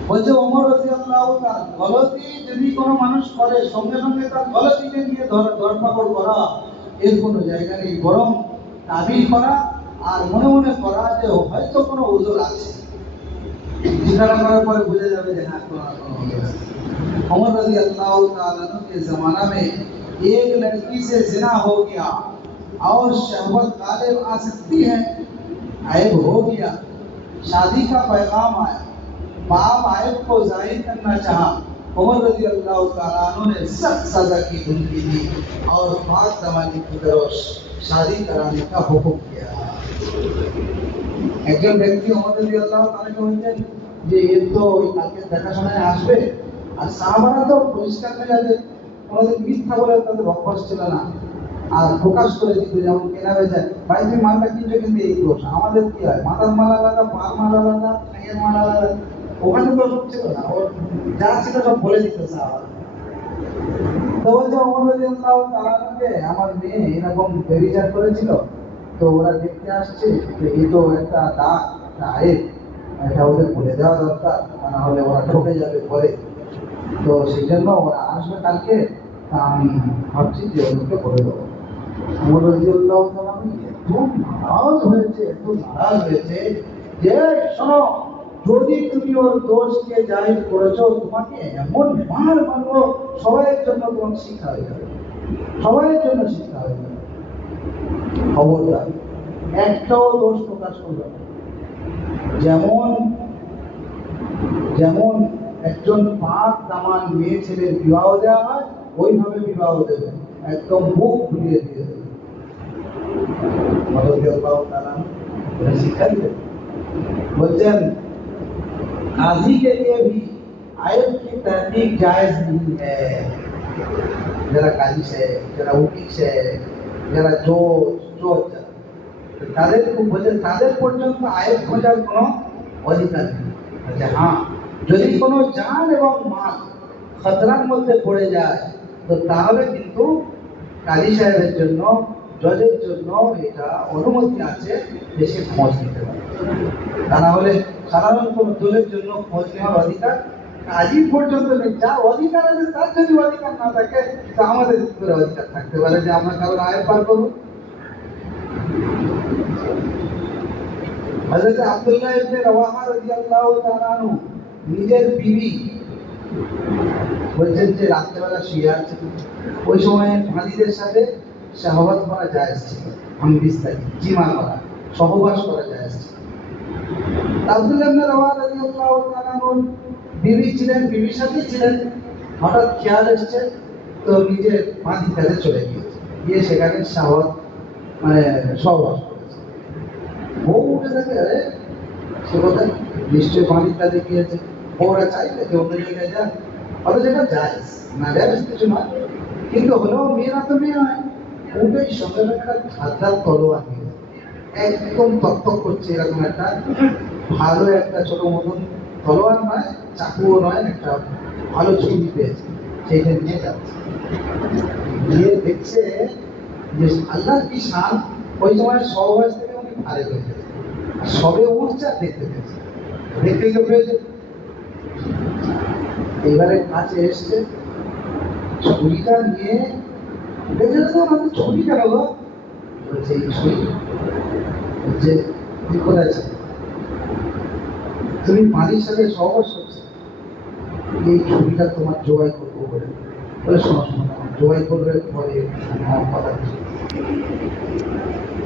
বলছে ওমর রাদিয়াল্লাহু তাআলা, গলতি যদি কোনো মানুষ করে সঙ্গে সঙ্গে তার গলতিকে নিয়ে ধরপাকড় করা এর কোনো জায়গা নেই, বরং দাবি করা আর মনে মনে করা যে হয়তো কোনো ওজোর আছে, জিজ্ঞাসা করার পরে বুঝে যাবে যে হ্যাঁ কোনো না কোনো ওজোর আছে। उमर रजी अल्लाह ताला के जमाना में एक लड़की से जिना हो गया और शहवत गालिब आ सकती है, ऐब हो गया, शादी का पैगाम आया, बाप ऐब को जाहिर करना चाहा, उमर रजी अल्लाह ताला ने सख्त सजा की धमकी दी और पाक जमाने की तरफ शादी कराने का हुक्म किया। একজন ব্যক্তি উমর রাদিয়াল্লাহু তাআলাকে বললেন যে এর তো ওই কালকে দেখাশোনায় আসবে, আর সাহাবারা তো পরিষ্কার হয়ে যাবে, কোনোদিন মিথ্যা বলে তাদের অভ্যাস ছিল না, আর প্রকাশ করে দিত যেমন কেনা বেচা, ভাই তুমি মালটা কিনছো কিন্তু এই দোষ, আমাদের কি হয় মাথার মাল আলাদা, পার মাল আলাদা, ঠ্যাঙের মাল আলাদা, ওখানে তো সব ছিল না, ওর যা ছিল সব বলে দিত সাহাবারা। তো বলছে ওমর রাদিয়াল্লাহু তাআলাকে আমার মেয়ে এরকম ব্যভিচার করেছিল, তো ওরা দেখতে আসছে, তো এই তো একটা দাগ, একটা আয়েব, এটা ওদের বলে দেওয়া দরকার, তা না হলে ওরা ঠকে যাবে পরে, তো সেই জন্য ওরা আসবে কালকে, তা আমি ভাবছি যে ওদেরকে বলে দেবো। ওমর রাদিয়াল্লাহু তাআলা এত নারাজ হয়েছে, এত নারাজ হয়েছে যে শোনো, যদি তুমি ওর দোষকে জাহির করেছো, তোমাকে এমন মার মারবো সবাইয়ের জন্য তোমার শিক্ষা হয়ে যাবে, সবাইয়ের জন্য শিক্ষা হয়ে যাবে, খবরদার একটাও দোষ প্রকাশ করবে না। যেমন যেমন একজন পাক দামান মেয়ে ছেলের বিবাহ দেওয়া হয়, ওইভাবে বিবাহ দেবে, একদম মুখ ঘুরিয়ে দিয়ে দেবে। শিক্ষা দিবে। বলছেন काजी के लिए भी आयब की तहकीक जायज नहीं है। जरा काजी से, जरा वकील से, जरा জোর তাদের বলছে তাদের পর্যন্ত আয়েব খোঁজার কোনো অধিকার নেই। আচ্ছা হ্যাঁ, যদি কোনো জান এবং মাল খতরার মধ্যে পড়ে যায়, তো তাহলে কিন্তু কাজী সাহেবের জন্য, জজের জন্য এটা অনুমতি আছে যে সে খোঁজ নিতে পারে। তা না হলে সাধারণ কোনো দলের জন্য খোঁজ নেওয়ার অধিকার কাজী পর্যন্ত নেই। যা অধিকার আছে তার যদি অধিকার না থাকে, তা আমাদের কি করে অধিকার থাকতে পারে যে আমরা কারোর আয়ের পার করবো? হযরত আব্দুল্লাহ ইবনে রাওয়াহা রাদিয়াল্লাহু তাআলা আনহু নিজের বিবি বলছেন যে রাত্রেবেলা শুয়ে আছে, ওই সময় বাদীদের সাথে শাহওয়াত করা জায়েজ ছিল, আমি বিস্তারিত জিমা করা, সহবাস করা জায়েজ ছিল। আব্দুল্লাহ ইবনে রাওয়াহা রাদিয়াল্লাহু তাআলা আনহু বিবি ছিলেন, বিবির সাথেই ছিলেন, হঠাৎ খেয়াল এসছে, তো নিজের বাদীর কাছে চলে গিয়েছে, গিয়ে সেখানে শাহওয়াত মানে সহবাস করেছে। বউ উঠে থাকে, আরে সে কথা নিশ্চয়ই বাদীর কাছে গিয়েছে, বউরা চাইলে যে অন্য জায়গায় যাক, অথচ এটা জায়েজ, না জায়েজ কিছু নয়, কিন্তু হলেও মেয়েরা তো মেয়ে হয়, উঠেই সঙ্গে সঙ্গে একটা ধার তলোয়ার নিয়ে একদম তকতক করছে, এরকম একটা ভালো একটা ছোট মতন তলোয়ার নয়, চাকুও নয়, একটা ভালো ছুরি পেয়েছে, সেইটা নিয়ে যাচ্ছে। গিয়ে দেখছে যে আল্লাহর কি শান, ওই সময় সহবাস থেকে উনি ফারেক হয়ে গেছে, সবে উঠছে আর দেখতে পেয়েছে, দেখতে তো পেয়েছে। এবারে কাছে এসছে, ছুরিটা নিয়ে দেখে তো আমাদের ছুরি কেন গো? বলছে এই ছুরি, বলছে তুই কোথায় ছিল? তুমি বাড়ির সাথে সহবাস করছো, এই ছবিটা তোমার জবাই করবো বলে। বলে শোনো শোনো, জবাই করবে পরে আমার কথা বলছে।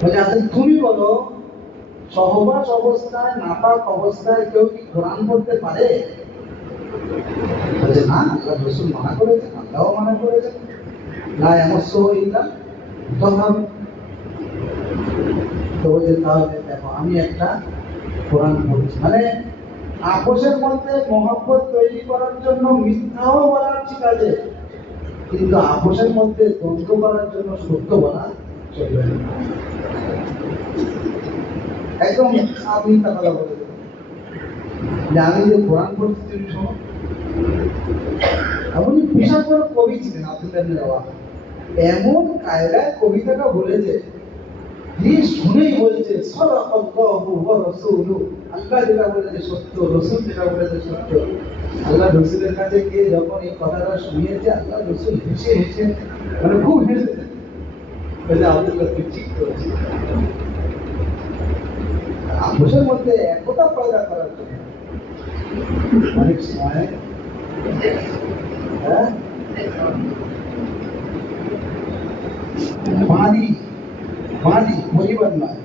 আচ্ছা তুমি বলো, সহবাস অবস্থায়, নাপাক অবস্থায় কেউ কি কোরআন পড়তে পারে? বলছে না, আল্লাহ রাসূল মানা করেছেন, আল্লাহও মানা করেছেন, লা ইয়ামাসসুহু ইল্লা তাহহার। তো বলছে তাহলে দেখো আমি একটা কোরআন পড়ছি, মানে আপোষের মধ্যে মহব্বত তৈরি করার জন্য মিথ্যাও বলার ঠিক আছে, কিন্তু আপোষের মধ্যে দ্বন্দ্ব করার জন্য সত্য বলা চলবে না। একদম আমি কথা বলে দেবো যে আমি যে কোরআন পড়ছি তুমি শোনো। এমনই বিশাল বড় কবি ছিলেন আব্দুল্লাহ ইবনে রাওয়াহা, এমন কায়দায় কবিতাটা বলেছে যে শুনেই বলছে সাদাকাল্লাহু ওয়া রাসূলুহু, আল্লাহ যেটা বলেছে সত্য, রাসূল যেটা বলেছে সত্য। আল্লাহ রসুলের কাছে গিয়ে যখন এই কথাটা শুনিয়েছে, আল্লাহ রসুল হেসে হেসে মানে খুব হেসেছে, বলে আব্দুল্লাহ তুই ঠিক করেছিস। আপোষের মধ্যে একতা পয়দা করার জন্য অনেক সময় বাঁধি বাঁধি পরিবার নয়,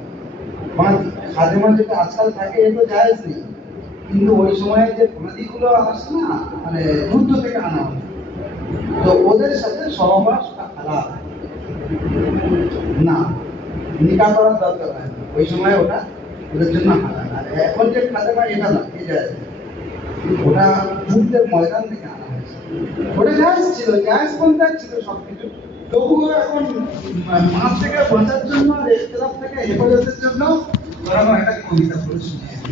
বাঁধি খাদেমা যেটা আজকাল থাকে এ তো জায়েজ নেই, কিন্তু ওই সময় যে বাঁধিগুলো আসে না, মানে যুদ্ধ থেকে আনা হয়, তো ওদের সাথে সহবাসটা খারাপ না, নিকা করার দরকার হয় না ওই সময়, ওটা ওদের জন্য হারাম। আর এখন যে খাদেমা এটা না, এই জায়েজ, ওটা যুদ্ধের ময়দান থেকে আনা হয়েছে, ওটা জায়েজ ছিল, জায়েজ পন্থায় ছিল সবকিছু। তবুও এখন মাছ থেকে বাঁচার জন্য আর ইখতিলাফ থেকে হেফাজতের জন্য ওরা একটা কবিতা পড়ে শুনিয়েছে,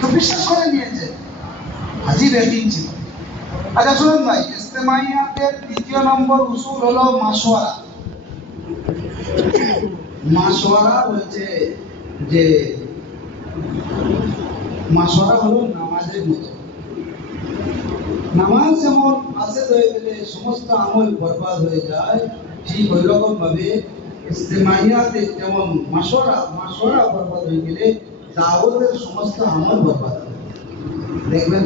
তো বিশ্বাস করে নিয়েছে, আজিব একদিন ছিল। আচ্ছা শুনুন ভাই, ইজতেমাইয়াতের দ্বিতীয় নম্বর উসুল হলো মাশওয়ারা। মাশওয়ারা হচ্ছে যে মাশওয়ারা হলো নামাজের মতো। নামাজ যেমন ফাসেদ হয়ে গেলে সমস্ত আমল বরবাদ হয়ে যায়, ঠিক ওই রকম ভাবে ইজতেমাইয়াতে যেমন মাশওয়ারা বরবাদ হয়ে গেলে দাওয়াতের সমস্ত আমল বরবাদ হয়। দেখবেন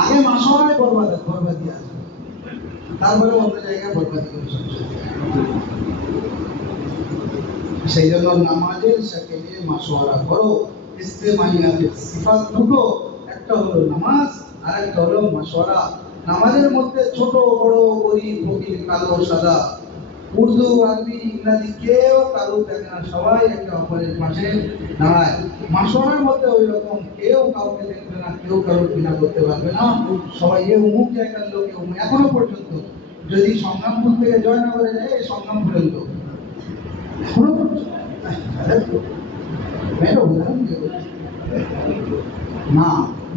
আগে মাশওয়ারায় বরবাদি আসবে, তারপরে অন্য জায়গায় বরবাদি করে সংসার। সেই জন্য নামাজের সাথে মাশওয়ারা করো। ইজতেমাইয়াতের সিফাত দুটো, একটা হলো নামাজ আর একটা হলো মাশওয়ারা। নামাজের মধ্যে ছোট বড় গরিব ফকির কালো সাদা উর্দু আরবি ইংরাজি কেউ কারো থাকে না, সবাই একে অপরের পাশে দাঁড়ায়। মাশওয়ারার মধ্যে ওই রকম কেউ কাউকে দেখবে না, কেউ কারোর বিনা করতে পারবে না, সবাই এ অমুক জায়গার লোক, এখনো পর্যন্ত যদি সংগ্রামপুর থেকে জয়নগরে যায়, এই সংগ্রামপুরের লোক এখনো পর্যন্ত না।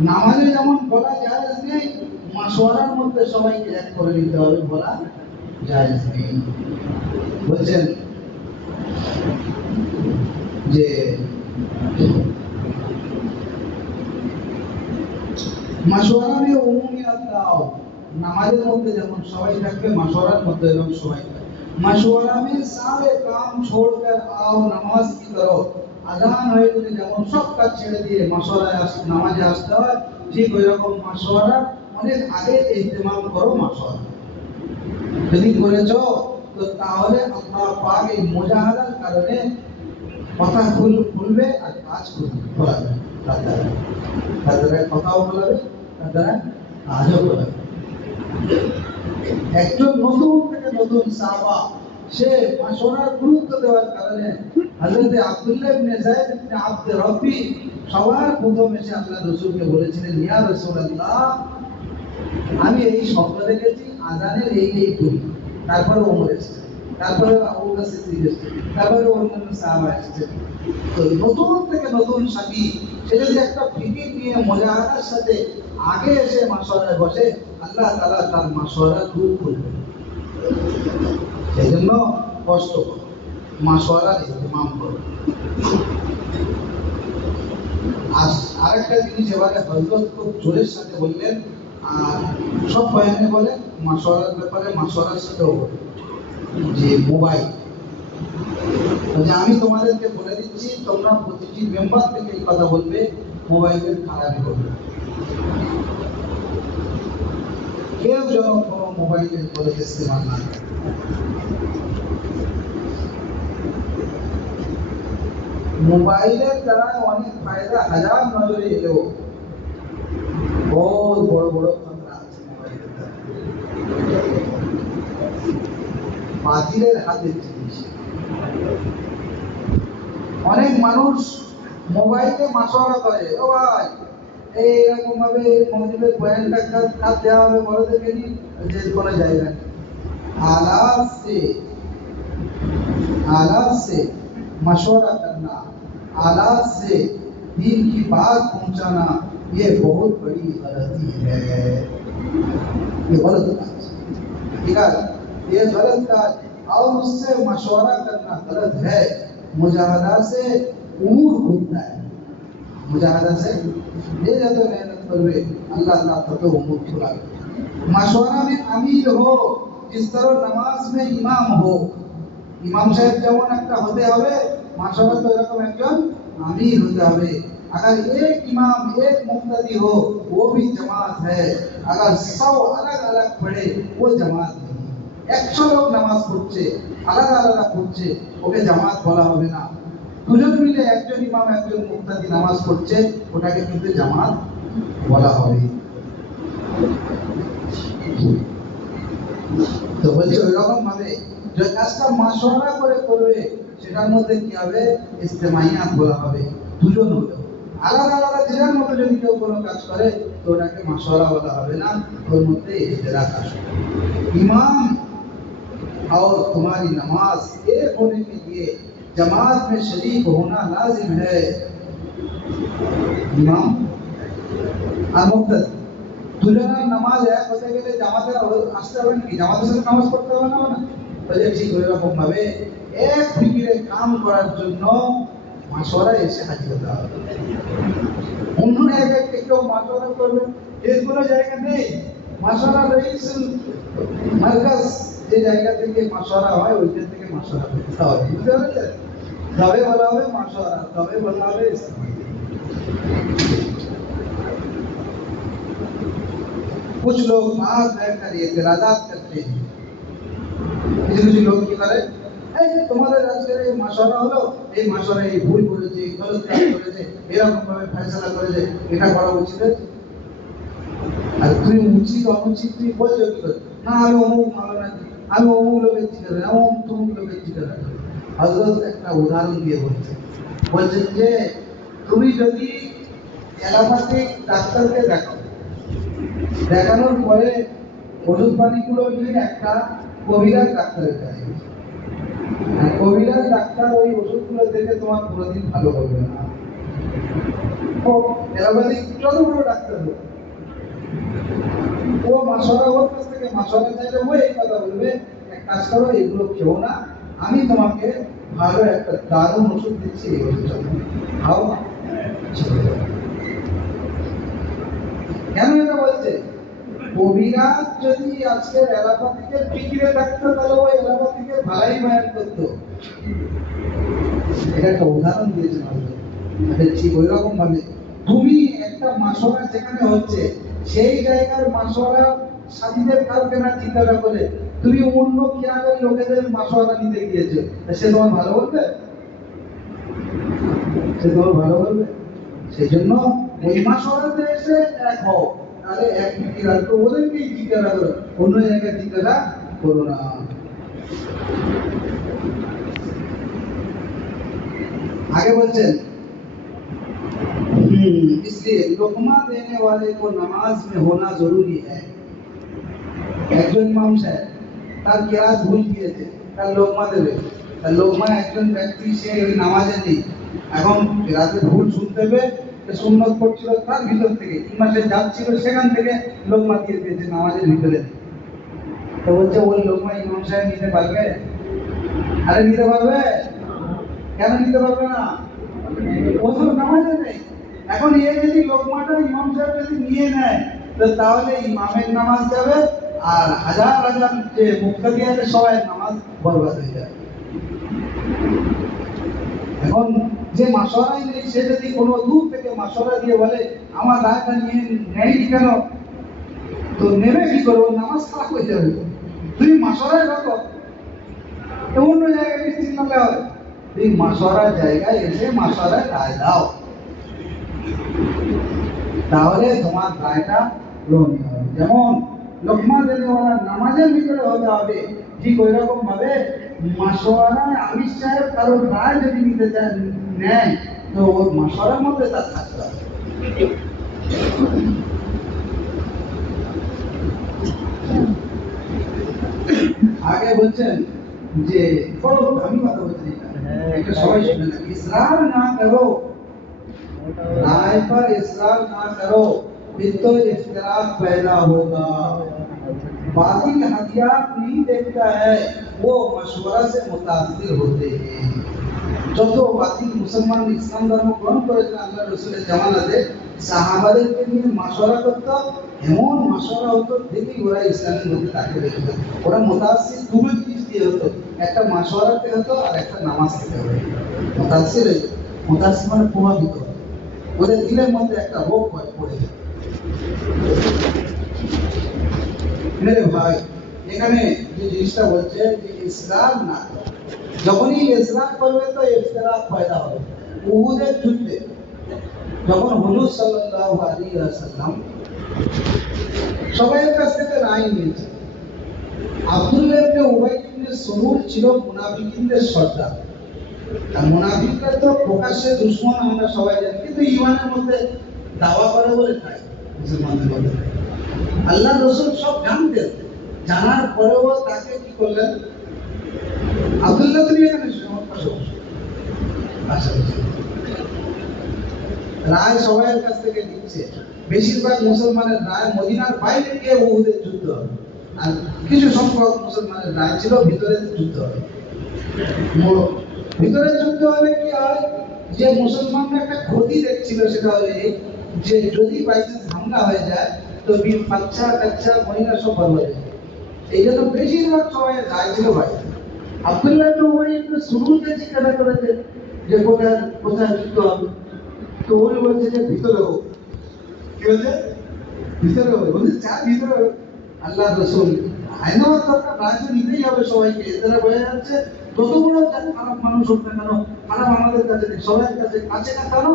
নামাজে যেমন বলা জায়েজ নেই, মাশওয়ারার মধ্যে সবাইকে এক করে নিতে হবে, বলা জায়েজ নেই। বলছেন যে মাশওয়ারা में उमूमियत लाओ, নামাজের মধ্যে যেমন সবাই থাকবে, মাশওয়ারার মধ্যে এরকম সবাই থাকবে। मशवरा में सारे काम छोड़कर आओ नमाज की तरफ, আজান হয়ে গেলে যেমন সব কাজ ছেড়ে দিয়ে মাশওয়ারায় নামাজে আসতে হয়, ঠিক ওই রকম মাশওয়ারা অনেক আগে ইহতিমাম করো। মাশওয়ারা যদি করেছো তো তাহলে আল্লাহ পাক এই মুজাহাদার কারণে কথা খুলবে আর কাজ খোলাবে, তার দ্বারা কথাও বলাবে, তার দ্বারা কাজও বলাবে। একজন নতুন থেকে নতুন সাহাবা, সে মাশওয়ারার গুরুত্ব দেওয়ার কারণে হযরত আব্দুল্লাহ ইবনে যায়েদ ইবনে আব্দ রব্বি সবার প্রথম এসে আল্লাহ রাসূলকে বলেছিলেন, ইয়া রাসূলুল্লাহ, আমি এই স্বপ্ন দেখেছি আযানের এই করি। তারপরে ওমর এসেছে, তারপরে আবু বকর সিদ্দিক এসেছে, তারপরে অন্যান্য সাহাবা এসেছে। তো নতুন থেকে নতুন সাথী সে যদি একটা ফিকির নিয়ে মুজাহাদার সাথে আগে এসে মাশওয়ারায় বসে, আল্লাহ তাআলা তার মাশওয়ারার রূপ খুলবে। সেই জন্য কষ্ট করো, মাশওয়ারার ইহতিমাম করো। আরেকটা জিনিস এবারে হযরত খুব জোরের সাথে বললেন, আর সব বয়ানে বলেন মাশওয়ারার ব্যাপারে, মাশওয়ারার সাথেও বলেন যে মোবাইল, আমি তোমাদেরকে বলে দিচ্ছি, তোমরা প্রতিটি মেম্বার থেকে এই কথা বলবে, মোবাইলের খারাপই করবে। কেউ যেন কোনো মোবাইলের করে ইস্তেমাল না করে। মোবাইলের দ্বারা অনেক ফায়দা হাজার নজরে এলেও বহুত বড় বড় খতরা আছে মোবাইলের দ্বারা। বাতিলের হাতের জিনিস। অনেক মানুষ মোবাইলে মাশওয়ারা করে, ও ভাই এইরকম ভাবে মসজিদের বয়ানটা কাজ দেওয়া হবে, বড়দেরকে নিয়ে যে কোনো জায়গায় आलात से मशवरा करना, आलात से दीन की बात पहुंचाना, ये बहुत बड़ी गलती है। ये गलत काज, ठीक है, ये गलत काज। और उससे मशवरा करना गलत है। मुजाहदा से उमूर खुलता है, मुजाहदा से ये जब मेहनत करवे अल्लाह ताला तो उमूर खुला। मशवरा में अमीर हो, जिस तरह नमाज में इमाम हो, ইমাম সাহেব যেমন একটা হতে হবে, মাশাআল্লাহ তো এরকম একজন আমির হতে হবে। अगर एक इमाम एक मुक्तदी हो वो भी जमात है, अगर 100 अलग अलग पढ़े वो जमात नहीं। 100 লোক নামাজ পড়ছে আলাদা আলাদা পড়ছে, ওকে জামাত বলা হবে না। দুজন মিলে একজন ইমাম একজন মুক্তাদি নামাজ পড়ছে, ওটাকে কিন্তু জামাত বলা হবে। তো বলছে ওইরকম ভাবে যে কাজটা মাশওয়ারা করে করবে সেটার মধ্যে কি হবে, ইস্তেমাইয়াত বলা হবে। দুজন হলো আলাদা আলাদা জেলার মধ্যে যদি কেউ কোনো কাজ করে তো ওটাকে মাশওয়ারা বলা হবে না, ওর মধ্যে ইখতিলাফ আসবে। इमाम और तुम्हारी नमाज एक होने के लिए जमात में शरीक होना लाजिम है। इमाम और मुक्तदी দুজনের নামাজ এক হতে গেলে জামাতের আসতে হবে নাকি, জামাতের সাথে নামাজ পড়তে হবে না? বলে ঠিক ওইরকম ভাবে এক ফিকিরে কাম করার জন্য মাশওয়ারা এসে হাজির হতে হবে। অন্য জায়গায় কেউ মাশওয়ারা করবে এর কোনো জায়গা নেই। মাশওয়ারা রইস মার্কাজ যে জায়গা থেকে মাশওয়ারা হয় ওইখান থেকে মাশওয়ারা করতে হবে, বুঝতে পারছেন? তবে বলা হবে মাশওয়ারা, তবে বলা হবে ইসলাম। कुछ लोग बाहर बैठकर एतराजात करते हैं। কিছু লোক কি করে, এই তোমাদের আজকের এই মাশওয়ারা হলো, এই মাশওয়ারা এই ভুল করেছে, এই গলত কাজ করেছে, এরকম ভাবে ফয়সালা করেছে, এটা করা উচিত। আর তুই উচিত অনুচিত তুই বলছো কি করে? না আমি অমুক ভালো না, আমি অমুক লোকের ঠিক আছে, অমুক তমুক লোকের ঠিক আছে। হযরত একটা উদাহরণ দিয়ে বলছেন যে তুমি যদি অ্যালোপ্যাথিক ডাক্তারকে দেখাও, দেখানোর পরে ওষুধ পানিগুলো নিয়ে একটা কবিরাজ ডাক্তারের কাছে, কবিরাজ ডাক্তার ওই ওষুধগুলো দেখে তোমার কোনোদিন ভালো করবে না। ও অ্যালোপ্যাথিক যত বড় ডাক্তার হোক, ও মাশওয়ারা ওর কাছ থেকে মাশওয়ারা চাইলে ও এই কথা বলবে, এক কাজ করো এগুলো খেও না, আমি তোমাকে ভালো একটা দারুণ ওষুধ দিচ্ছি, এই ওষুধটা খাও না। কেন এটা বলছে? কবিরাজ যদি আজকের অ্যালোপ্যাথিকের ফিকিরে থাকতো তাহলে ওই অ্যালোপ্যাথিকের ভালাই বয়ান করতো। এটা একটা উদাহরণ দিয়েছেন হযরত। ঠিক ওই রকম ভাবে তুমি একটা মাশওয়ারা যেখানে হচ্ছে সেই জায়গার মাশওয়ারা সাথীদের কাউকে না জিজ্ঞাসা করে তুমি অন্য খেয়ালের লোকেদের মাশওয়ারা নিতে গিয়েছো, সে তোমার ভালো বলবে? সে তোমার ভালো বলবে? সেই জন্য ওই মাশওয়ারাতে এসে এক হও, তাহলে এক ফিকির আর তো ওদেরকেই জিজ্ঞাসা করো, অন্য জায়গায় জিজ্ঞাসা করো না। आगे बोलते इसलिए लुकमा देने वाले को नमाज में होना जरूरी है। একজন ইমাম সাহেব তার কিরাত ভুল গিয়েছে, তার লোকমা দেবে, তার লোকমা একজন ব্যক্তি সে ওই নামাজে নেই, এখন কিরাতে ভুল শুনতে হবে, সুন্নত পড়ছিল তার ভিতর থেকে, কিংবা সে যাচ্ছিল সেখান থেকে লোকমা দিয়ে দিয়েছে নামাজের ভিতরে। তো বলছে ওই লোকমা ইমাম সাহেব নিতে পারবে? আরে নিতে পারবে, কেন নিতে পারবে না? ও তো নামাজে নেই। এখন এ যদি লোকমাটা ইমাম সাহেব যদি নিয়ে নেয় তো তাহলে ইমামের নামাজ যাবে আর হাজার হাজার যে মুক্তাদি আছে সবাই নামাজ বরবাদ হয়ে যাবে। এখন যে মাশওয়ারাই নেই সে যদি কোনো দূর থেকে মাশওয়ারা দিয়ে বলে আমার রায়টা নিয়ে নেয়নি কেন, তো নেবে কি করবো, নামাজ খারাপ হয়ে যাবে। তুমি মাশওয়ারায় রাখো, অন্য জায়গায় নিশ্চিত নালে হবে। তুমি মাশওয়ারার জায়গায় এসে মাশওয়ারায় রায় দাও, তাহলে তোমার রায়টা গ্রহণীয় হবে। যেমন লোকমা দেওয়ালা নামাজের ভিতরে হতে হবে, ঠিক ওই রকম ভাবে মাশওয়ারায় আমির সাহেব কারোর রায় যদি নিতে চান নেয় তো ওর মাশওয়ারার মধ্যে তার থাকতে হবে। आगे বলছেন যে বড় দামি কথা বলছেন, এটা সবাই শুনে না, ইসরার না করো, राय पर इसरार ना करो, फिर तो इख्तिलाफ पैदा होगा। बातिल हथियार नहीं देखता है, वो मशवरा से मुतासिर होते हैं। যত বাতিল মুসলমান ইসলাম ধর্ম গ্রহণ করেছেন আল্লাহ রসুলের জামানাতে সাহাবাদেরকে নিয়ে মাশওয়ারা করত, এমন মাশওয়ারা হতো দেখি ওরা ইসলামের মধ্যে তাকে দেখত। ওরা মুতাসির দুটো জিনিস দিয়ে হতো, একটা মাশওয়ারাতে হতো আর একটা নামাজ থেকে হতো। মুতাসির মানে প্রভাবিত, ওদের দিলের মধ্যে একটা রোগ পড়ে যায়। মেরে ভাই, এখানে যে জিনিসটা বলছে যে ইসলাম না, যখনই ইসলাম করবে তো ইফতিরাক পয়দা হবে। উহুদের যুদ্ধে যখন হুজুর সাল্লাল্লাহু আলাইহি ওয়াসাল্লাম সবাই কাছ থেকে রায় নিয়েছে, আব্দুল্লাহ ইবনে উবাই ইবনে সুলুল ছিল মুনাফিকদের সর্দার। আর মুনাফিকরা তো প্রকাশ্যে দুশমন, আমরা সবাই জানি, কিন্তু ঈমানের মধ্যে দাওয়া করে বলে তাই মুসলমানদের মধ্যে। আল্লাহ রাসূল সব জানতেন, জানার পরেও তাকে কি করলেন, আব্দুল্লাহ তুমি এখানে রায় সবাই কাছ থেকে নিচ্ছে। বেশিরভাগ মুসলমানের রায় মদিনার বাইরে গিয়ে উহুদের যুদ্ধ হবে, আর কিছু সংখ্যক মুসলমানের রায় ছিল ভিতরে যুদ্ধ হবে। ভিতরে যুদ্ধ হলে কি হয়, যে মুসলমানরা একটা ক্ষতি দেখছিল সেটা হলে যে যদি বাইরে হামলা হয়ে যায় তো বাচ্চা কাচ্চা মহিলা সব ভালো হয়ে যায়। এই জন্য বেশিরভাগ সবাই রায় ছিল বাইরে। আব্দুল্লাহ ইবনে উবাই ইবনে সুলুলকে জিজ্ঞাসা করেছে যে কোথায় কোথায় যুদ্ধ হবে, তো উনি বলছে যে ভিতরে হোক। কি বলছে? ভিতরে হবে। বলছে চা ভিতরে হবে। আল্লাহ রাসূল আইনার দরকার, রায় তো নিতেই হবে সবাইকে। এরা বোঝা যাচ্ছে যত বড় খারাপ মানুষ হোক না কেন, খারাপ আমাদের কাছে নেই, সবার কাছে কাছে না কেন,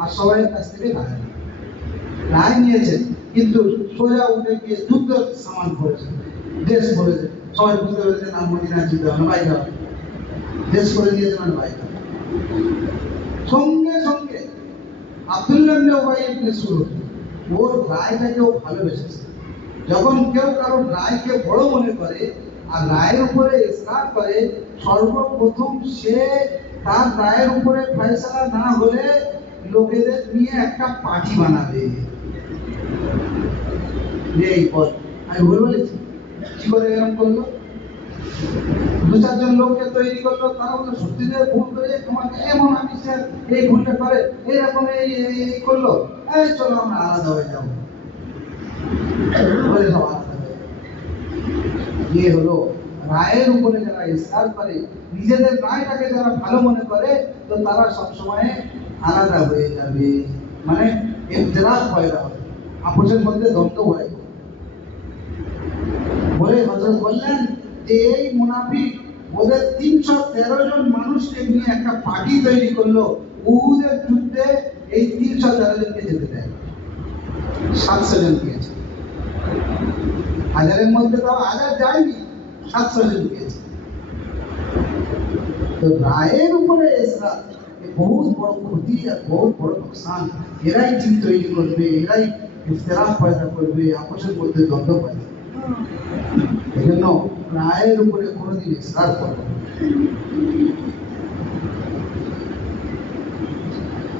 আর সবাই কাছ থেকে রায় নিয়েছেন, কিন্তু সোজা উঠে গিয়ে যুদ্ধ সামান করেছেন, দেশ করেছে। সবাই বুঝতে পেরেছেন না মদিনা যেতে হবে, বাইরে হবে, দেশ করে দিয়েছে মানে বাইরে। সঙ্গে সঙ্গে আব্দুল্লাহ ইবনে উবাই ইবনে সুলুল ওর রায়টাকে ও ভালোবেসেছে। যখন কেউ কারোর রায়কে বড় মনে করে আর রায়ের উপরে ইসরার করে, সর্বপ্রথম সে তার রায়ের উপরে ফয়সালা না হলে লোকেদের নিয়ে একটা পার্টি বানাবে। এই পথ আমি ভুল বলেছি? কি করে এরকম করলো? দু চারজন লোককে তৈরি করলো, তারা বললো সত্যিদের ভুল করে তোমাকে এমন আমি স্যার এই ভুলটা করে এইরকম এই করলো, এই চলো আমরা আলাদা হয়ে যাবো। ইয়ে হলো রায়ের উপরে যারা ইসরার করে, নিজেদের রায়টাকে যারা ভালো মনে করে, তো তারা সবসময় আলাদা হয়ে যাবে, মানে ইখতিলাফ পয়দা হবে, আপোষের মধ্যে দ্বন্দ্ব হয়। বলে হযরত বললেন যে এই মুনাফিক ওদের 313 জন মানুষকে নিয়ে একটা পার্টি তৈরি করলো, উহুদের যুদ্ধে এই 313 জনকে যেতে দেয়, 700 জন গিয়েছে। হাজারের মধ্যে তো হাজার যায়নি, 700 জন গিয়েছে। তো রায়ের উপরে ইসরার বহুত বড় ক্ষতি আর বহুত বড় নুকসান। এরাই টিম তৈরি করবে, এরাই ইখতিলাফ পয়দা করবে, আপোষের মধ্যে দ্বন্দ্ব পয়দা করবে। এই জন্য রায়ের উপরে কোনোদিন ইসরার করবে না।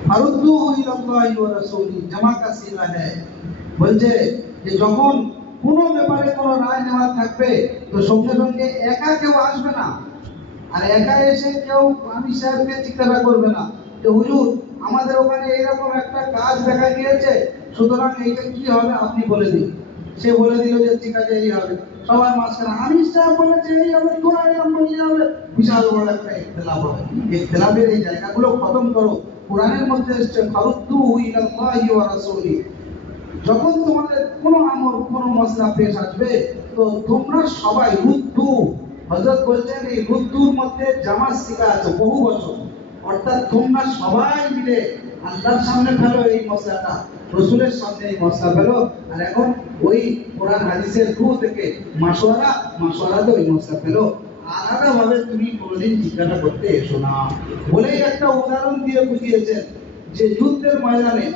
ফারুদ্দুহু ইলাল্লাহি ওয়া রাসূলিহি জামা কা সিগা है, বলছে যে যখন কোনো ব্যাপারে কোনো রায় নেওয়া থাকবে তো সঙ্গে সঙ্গে একা কেউ আসবে না, আর একা এসে কেউ আমি সাহেবকে জিজ্ঞাসা করবে না যে হুজুর আমাদের ওখানে এইরকম একটা কাজ দেখা গিয়েছে, সুতরাং এইটা কি হবে আপনি বলে দিন। সে বলে দিল যে ঠিক আছে এই হবে, সবার মাঝখানে আমি সাহেব বলেছে এই হবে, তোরা এরকম বললে হবে, বিশাল বড় একটা ইখতিলাফ হবে। ইখতিলাফের এই জায়গাগুলো খতম করো। কোরআনের মধ্যে এসেছে ফারুদ্দুহু ইলাল্লাহি ওয়া রাসূলিহি, যখন তোমাদের কোনো আমর কোনো মসলা পেশ আসবে তো তোমরা সবাই রুদ্দু, হযরত বলছেন এই রুদ্দুর মধ্যে জামা সিগা আছে, বহু বচন, অর্থাৎ তোমরা সবাই মিলে আল্লাহর সামনে ফেলো এই মসলাটা, রাসূলের সামনে এই মসলা ফেলো, আর এখন ওই কোরআন হাদিসের থ্রু থেকে মাশওয়ারাতে ওই মসলা ফেলো, আলাদা ভাবে তুমি কোনোদিন জিজ্ঞাসা করতে এসো না। বলেই একটা উদাহরণ দিয়ে বুঝিয়েছেন যে যুদ্ধের ময়দানে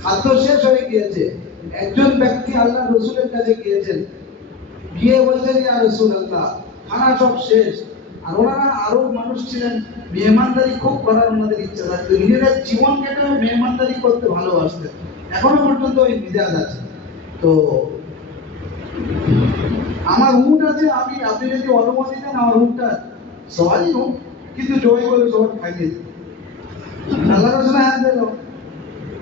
খাদ্য শেষ হয়ে গিয়েছে, একজন ব্যক্তি আল্লাহ রসুলের কাছে গিয়েছেন, গিয়ে বলছেন ইয়া রাসূলুল্লাহ খানা সব শেষ। আর ওনারা আরো মানুষ ছিলেন মেহমানদারি খুব করার ওনাদের ইচ্ছা থাকতো, নিজেদের জীবন কেটে মেহমানদারি করতে ভালোবাসতেন, এখনো পর্যন্ত ওই মিজাজ আছে। তো আমার উট আছে, আপনি যদি অনুমতি দেন আমার উটটা সবারই হোক, কিন্তু জবাই করে সবার খাইয়ে দিন। আল্লাহ রসুল হ্যাঁ দিল,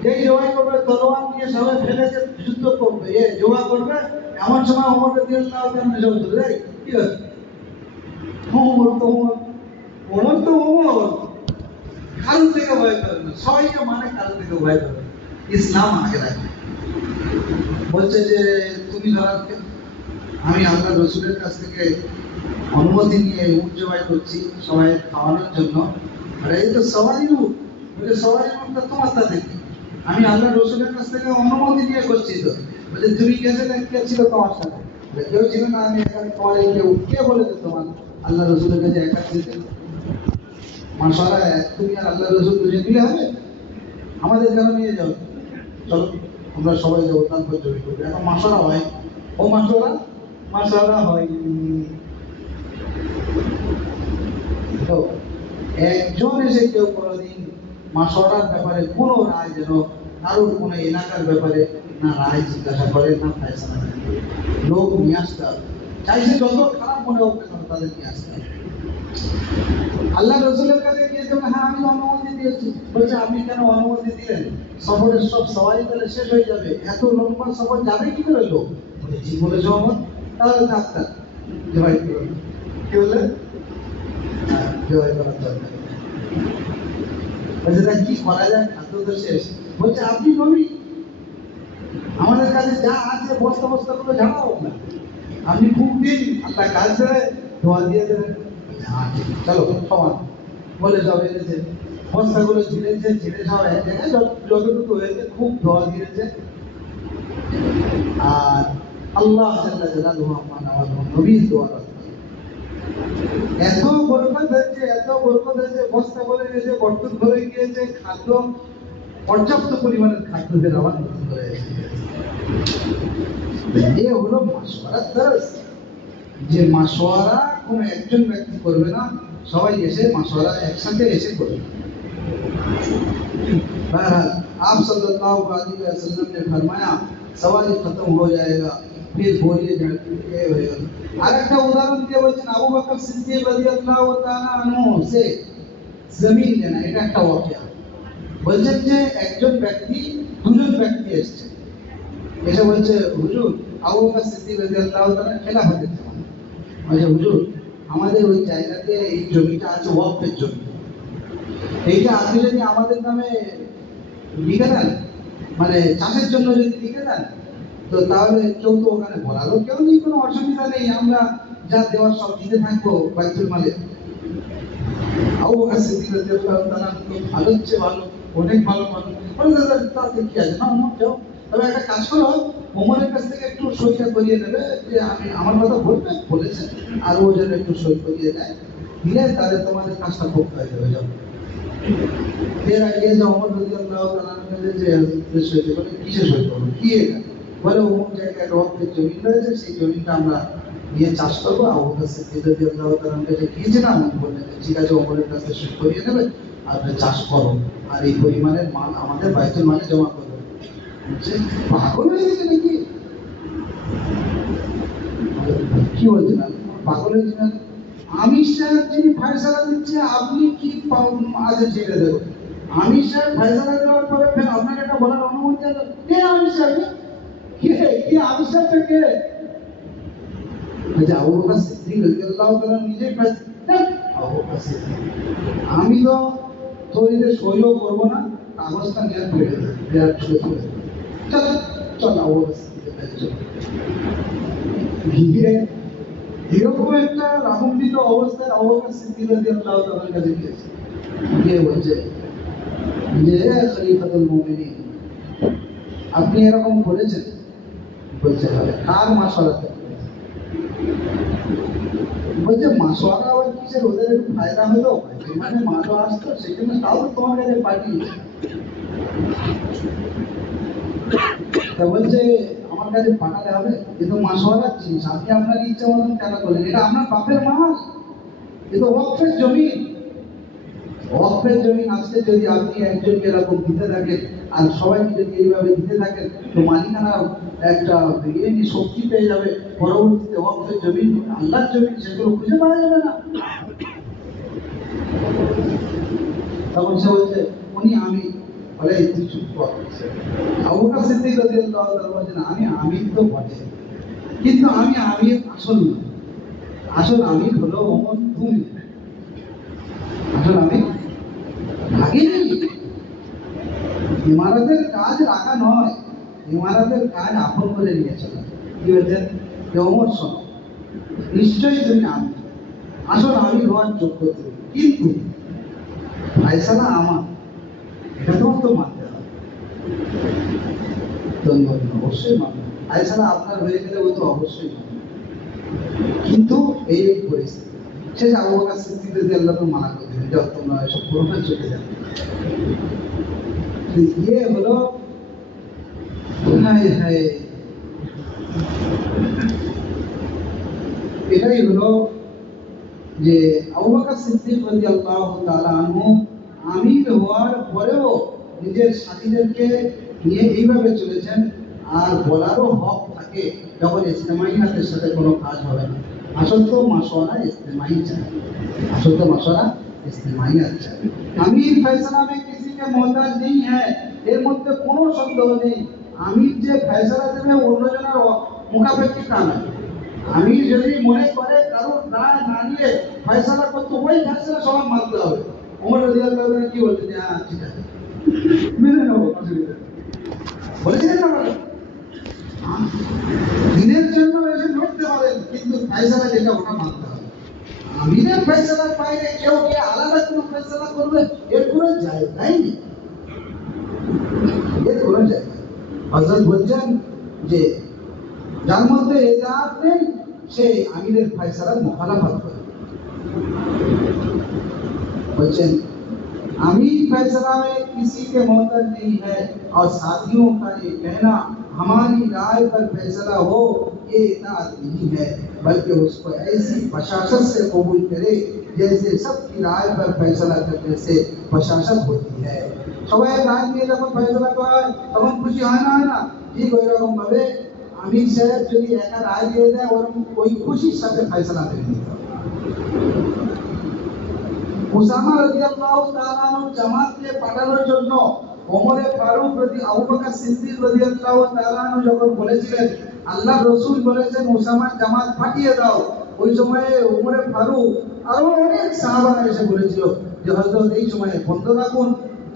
যেই জবাই করবে তলোয়ার নিয়ে সবাই ফেলেছে যুদ্ধ করবে, জবা করবে, এমন সময় ওমর রাদিয়াল্লাহু তাআলা সব বলে কি হচ্ছে, ওমর তো ওমর, ওমর তো ওমর, কারো থেকে ভয় করে না, সবাইকে মানে কারো থেকে ভয় করে। ইসলাম আগে রাখে, বলছে যে তুমি ধরার, আমি আল্লাহ রসুলের কাছ থেকে অনুমতি নিয়ে উট জবাই করছি সবাই খাওয়ানোর জন্য। আর এই তো সবারই উট, বলে সবারই উটটা তোমার তাতে কি, আমি আল্লাহ রসুলের কাছ থেকে অনুমতি নিয়ে করছি। তো বলে তুমি গেছিলে, কে ছিল তোমার সাথে? কেউ ছিল না, আমি এখানে তোমার এই উট কে বলেছে তোমার আল্লাহ রসুলের কাছে একা ছিল? মাশাআল্লাহ, তুমি আর আল্লাহ রসুল বুঝে দিলে হবে, আমাদের কেন নিয়ে যাও, চলো আমরা সবাই যাবো, তারপর জমি করবো। এখন মাশাআল্লাহ হয়, ও মাশাআল্লাহ হয়। তো একজন এসে কেউ কোনোদিন মাশওয়ারার ব্যাপারে কোনো রায় যেন কারোর কোনো এলাকার ব্যাপারে না রায় জিজ্ঞাসা করে, না ফয়সালা করে, লোক নিয়ে আসতে হবে, চাইছে যত খারাপ মনে হোক না কেন তাদের নিয়ে আসতে হবে। আল্লাহ রসুলের কাছে গিয়ে যখন হ্যাঁ আমি অনুমতি দিয়েছি, বলছে আপনি কেন অনুমতি দিলেন? সফরের সব সবাই তাহলে শেষ হয়ে যাবে, এত লম্বা সফর যাবে কি করে লোক? জি বলেছ আমার, তাহলে ডাক্তার জবাই করুন। কি বললেন? জবাই করার দরকার। বলছে তা কি করা যায়, খাদ্য তো শেষ। বলছে আপনি নবী, আমাদের কাছে যা আছে বস্তা বস্তা গুলো ঝাড়াও না, আপনি খুব দিন আল্লাহ কাজ দেবে, ধোয়া দিয়ে দেবেন। হ্যাঁ ঠিক, চলো সমান বলে সব এনেছে, বস্তাগুলো ঝিড়েছে, ঝিড়ে সব এক জায়গায় যতটুকু হয়েছে খুব ধোয়া দিয়েছে। আর আল্লাহ জাল্লা জালালুহু আমার নবীর দোয়া এত বরকত হয়েছে, এত বরকত হয়েছে, বস্তা বলে গেছে, বর্তন ভরে গিয়েছে, খাদ্য পর্যাপ্ত পরিমাণের খাদ্যদের আমার গ্রহণ করে এসেছে। এ হলো মাশওয়ারার দরস, যে মাশওয়ারা কোনো একজন ব্যক্তি করবে না, সবাই এসে মাশওয়ারা একসাথে এসে করবে। बहरहाल आप सल्लल्लाहु अलैहि वसल्लम ने फरमाया सवाल खत्म हो जाएगा, फिर बोलिए होएगा। আরেকটা উদাহরণ দিয়ে বলছেন আবু বকর সিদ্দিক রাদিয়াল্লাহু তাআলা আনহু সে জমিন নেনা, এটা একটা ওয়াকিয়া। বলছেন যে একজন ব্যক্তি, দুজন ব্যক্তি এসেছে, এসে বলছে হুজুর, আবু বকর সিদ্দিক রাদিয়াল্লাহু তাআলা খেলাফতের জামান, বলছে হুজুর আমাদের ওই জায়গাতে এই জমিটা আছে ওয়াকফের জমি, এইটা আপনি যদি আমাদের নামে লিখে দেন, মানে চাষের জন্য যদি লিখে দেন, তো তাহলে কেউ তো ওখানে বলারও কেউ নেই, কোনো অসুবিধা নেই, আমরা যা দেওয়ার সব দিতে থাকবো বাইতুল মালে। আবু বকর সিদ্দিক রাদিয়াল্লাহু তাআলা ভালো হচ্ছে, ভালো, অনেক ভালো মানুষ, তাতে কি আছে না, ওমর যাও, তবে একটা কাজ করো, ওমরের কাছ থেকে একটু সইটা করিয়ে নেবে যে আমি আমার কথা বলবে বলেছেন, আর ও যেন একটু সই করিয়ে দেয়, দিলে তাহলে তোমাদের কাজটা খুব হয়ে যাবে। যাও এর আগে যে ওমর রাদিয়াল্লাহু তাআলা যে সই করে, কিসে সই করবো, কি এটা বলে অমুক জায়গায় রক্তের জমি রয়েছে, সেই জমিটা আমরা নিয়ে চাষ করবো। আবু বকর সিদ্দিক রাদিয়াল্লাহু তাআলার কাছে গিয়েছিলাম, উনি বললেন ঠিক আছে, ওমরের কাছে সই করিয়ে নেবে, আপনি চাষ করো, আর এই পরিমাণের মাল আমাদের বাইতুল মালে জমা করবে। পাগল হয়ে গেছে নাকি? কি বলছেন পাগল হয়েছে না? আমির সাহেব যিনি ফয়সালা দিচ্ছে, আপনি কি আগে ছেড়ে দেবেন? আমির সাহেব ফয়সালা দেওয়ার পরে ফের আপনাকে একটা বলার অনুমতি আছে? কে আমির সাহেব? কে কে আমির সাহেবটা কে? আচ্ছা আবু বকর সিদ্দিক রাদিয়াল্লাহু তাআলা নিজে ফয়সালা, আবু বকর সিদ্দিক আমি তো তৈরিতে সইও করবো না, কাগজটা নিয়ে ফেলে দেওয়ার ছুঁড়ে ফেলে চল চল আবু বকর সিদ্দিকের কাছে চল। গিয়ে এরকম একটা আনন্দিত অবস্থায় আবু বকর সিদ্দিক রাদিয়াল্লাহু তাআলার কাছে গিয়েছে, গিয়ে বলছে যে খলিফাতুল মুমিনিন আপনি এরকম করেছেন? বলছে কার মাশওয়ারাতে? বলছে মাশওয়ারা আবার কিসের, ওদের একটু ফায়দা হলো, মানে মালও আসতো সেখানে, তাও তোমার কাছে পাঠিয়েছে। তা বলছে আমার আমার কাছে পাঠাতে হবে? এ তো মাসওয়ালার জিনিস, আপনি আপনার ইচ্ছা মতন কেন করলেন? এটা আপনার বাপের মাল, এ তো ওয়াকফের জমি। ওয়াকফের জমি আজকে যদি আপনি একজনকে এরকম দিতে থাকেন আর সবাইকে যদি এইভাবে দিতে থাকেন, তো মালিকানা একটা শক্তি পেয়ে যাবে। পরবর্তীতে ওয়াকফের জমি, আল্লাহর জমি, সেগুলো খুঁজে পাওয়া যাবে না। তখন সে বলছে উনি আমি, বলে তুই চুপ কর। আবু বকর সিদ্দিক রাদিয়াল্লাহু তাআলা বলেন আমি আমির তো বটে, কিন্তু আমি আমির আসল না। আসল আমির হলো ওমর, তুমি। আসল আমির ভাগিনি। ইমারতের কাজ রাখা নয়, ইমারতের কাজ আপন করে নিয়ে চলা। কি বলছেন? ওমর শোনো, নিশ্চয়ই তুমি আমি, আসল আমির হওয়ার যোগ্য তুমি, কিন্তু ফায়সালা আমার, এটা তোমার তো মানতে হবে। অবশ্যই মানবে, ফায়সালা আপনার হয়ে গেলে ও তো অবশ্যই মানবে। কিন্তু এই পরিস্থিতি সে আবু বকর সিদ্দিক রাদিয়াল্লাহু মানা করে দিলেন, যাও তোমরা এসব পুরোটা চলে যাবে। ये হলো হায় হায়, এটাই হলো যে আবু বকর সিদ্দিক রাদিয়াল্লাহু তাআলা আনহু আমির হওয়ার পরেও নিজের সাথীদেরকে নিয়ে এইভাবে চলেছেন। আর বলারও হক থাকে যখন ইজতেমাইয়াতের সাথে কোনো কাজ হবে না। আসল তো মাশওয়ারা ইজতেমাই চাই, আসল তো মাশওয়ারা ইজতেমাইয়াত চাই। আমির ফয়সালা में किसी के मोहताज नहीं है, এর মধ্যে কোনো সন্দেহ নেই। আমির যে ফয়সালা দেবে অন্যজনের মুখাপেক্ষি তা নয়। আমির যদি মনে করে কারোর রায় না নিয়ে ফয়সালা করতে, ওই ফয়সালা সবার মানতে হবে। ওমর রাদিয়াল্লাহু তাআলা কি বলতেন? হ্যাঁ ঠিক আছে, মেনে নেবো, অসুবিধা নেই। বলেছিলেন না? বলেন দিনের জন্য এসে লড়তে পারেন, কিন্তু ফয়সালা যেটা ওটা মানতে হবে। আমিরের ফয়সালার বাইরে কেউ কে আলাদা কোনো ফয়সালা করবে, এর কোনো জায়গাই নেই, এর কোনো জায়গা। হযরত বলছেন যে যার মধ্যে এজাহাত নেই সে আমিরের ফয়সালার মুখালাফত করে। বলছেন आमीर फैसला में किसी के मोहताज नहीं है, और साथियों का ये कहना हमारी राय पर फैसला हो ये इताअत नहीं है, बल्कि उसको ऐसी बशाशत से कबूल करे जैसे सबकी राय पर फैसला करने से बशाशत होती है। সবাই রায় নিয়ে যখন ফয়সালা করা হয় তখন খুশি হয় না, হয় না? ঠিক ওই রকম ভাবে আমির সাহেব যদি একা রায় দিয়ে দেয়, ওই খুশির সাথে ফয়সালা মেনে নিতে হবে। উসামা রাদিয়াল্লাহু তাআলা আনহু জামাতকে পাঠানোর জন্য ওমরে ফারুক আবু বকর সিদ্দিক রাদিয়াল্লাহু তাআলা আনহু যখন বলেছিলেন, আল্লাহ রাসূল বলেছেন উসামা জামাত পাঠিয়ে দাও, ওই সময়ে ওমরে ফারুক আরো অনেক সাহাবারা এসে বলেছিল যে হযরত এই সময়ে বন্ধ রাখুন,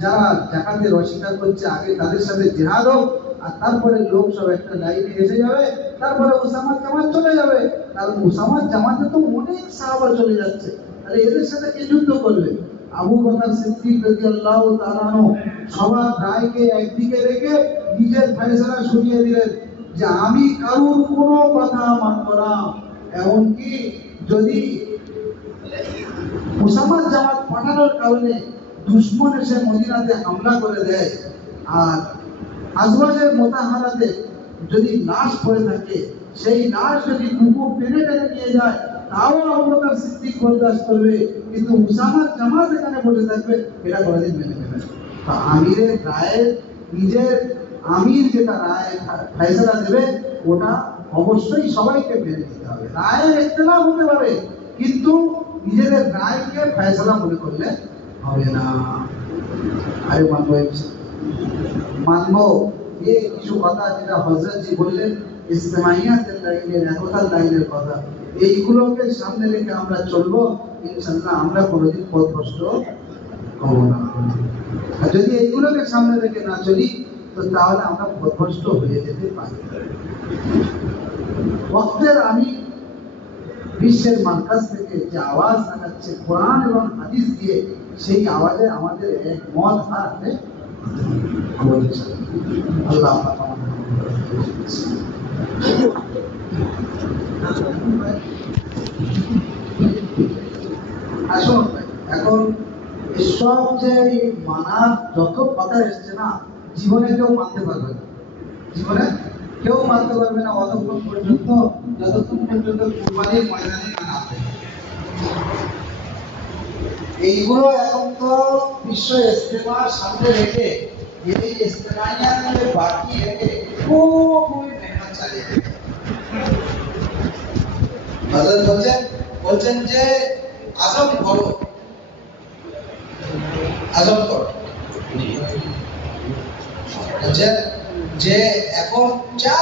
যারা যাকাতের অস্বীকার করছে আগে তাদের সাথে জিহাদ হোক, আর তারপরে লোক সব একটা লাইনে এসে যাবে, তারপরে উসামার জামাত চলে যাবে। কারণ উসামার জামাতে তো অনেক সাহাবা চলে যাচ্ছে, তাহলে এদের সাথে কে যুদ্ধ করবে? আবু বকর সিদ্দিক রাদিয়াল্লাহু তাআলা আনহু সবার রায়কে একদিকে রেখে নিজের ফয়সালা শুনিয়ে দিলেন যে আমি কারোর কোনো কথা মানব না। এমনকি যদি উসামার জামাত পাঠানোর কারণে দুশমন এসে মদিনাতে হামলা করে দেয় আর আজওয়াজের মুতাহারাতে যদি লাশ পড়ে থাকে, সেই লাশ যদি কুকুর টেনে টেনে নিয়ে যায়, তাও আবু বকর সিদ্দিক বরদাস্ত করবে, কিন্তু উসামার জামাত এখানে বসে থাকবে, এটা কোনোদিন মেনে নেবে না। তো আমিরের রায়ের, নিজের আমির যেটা রায় ফয়সালা দেবে ওটা অবশ্যই সবাইকে মেনে নিতে হবে। রায়ের ইখতিলাফ হতে পারে, কিন্তু নিজেদের রায়কে ফয়সালা মনে করলে হবে না। আরে মানবো, মানবো ये কিছু কথা যেটা হযরত জি বললেন ইজতেমাইয়াতের লাইনের, একতার লাইনের কথা, এইগুলোকে সামনে রেখে আমরা চলবো, ইনশাআল্লাহ আমরা কোনোদিন পথভ্রষ্ট হব না। আর যদি এইগুলোকে সামনে রেখে না চলি, তো তাহলে আমরা পথভ্রষ্ট হয়ে যেতে পারি। ওয়াক্তের আমি বিশ্বের মার্কাজ থেকে যে আওয়াজ লাগাচ্ছে কোরআন এবং হাদিস দিয়ে, সেই আওয়াজে আমাদের এক মত হাতে আল্লাহ আসুন এখন এসব যে মানার যত কথা এসছে না, জীবনে কেউ মানতে পারবে না, জীবনে কেউ মানতে পারবে না অতক্ষণ পর্যন্ত, যতক্ষণ পর্যন্ত কুরবানির ময়দানে না নামবে। এইগুলো এখন তো বিশ্ব ইজতেমা সামনে রেখে, এই ইজতেমাইয়াকে বাকি রেখে খুবই মেহনত চালিয়ে হযরত বলছেন যে আজম করো, আজম করো। বলছেন যে এখন যা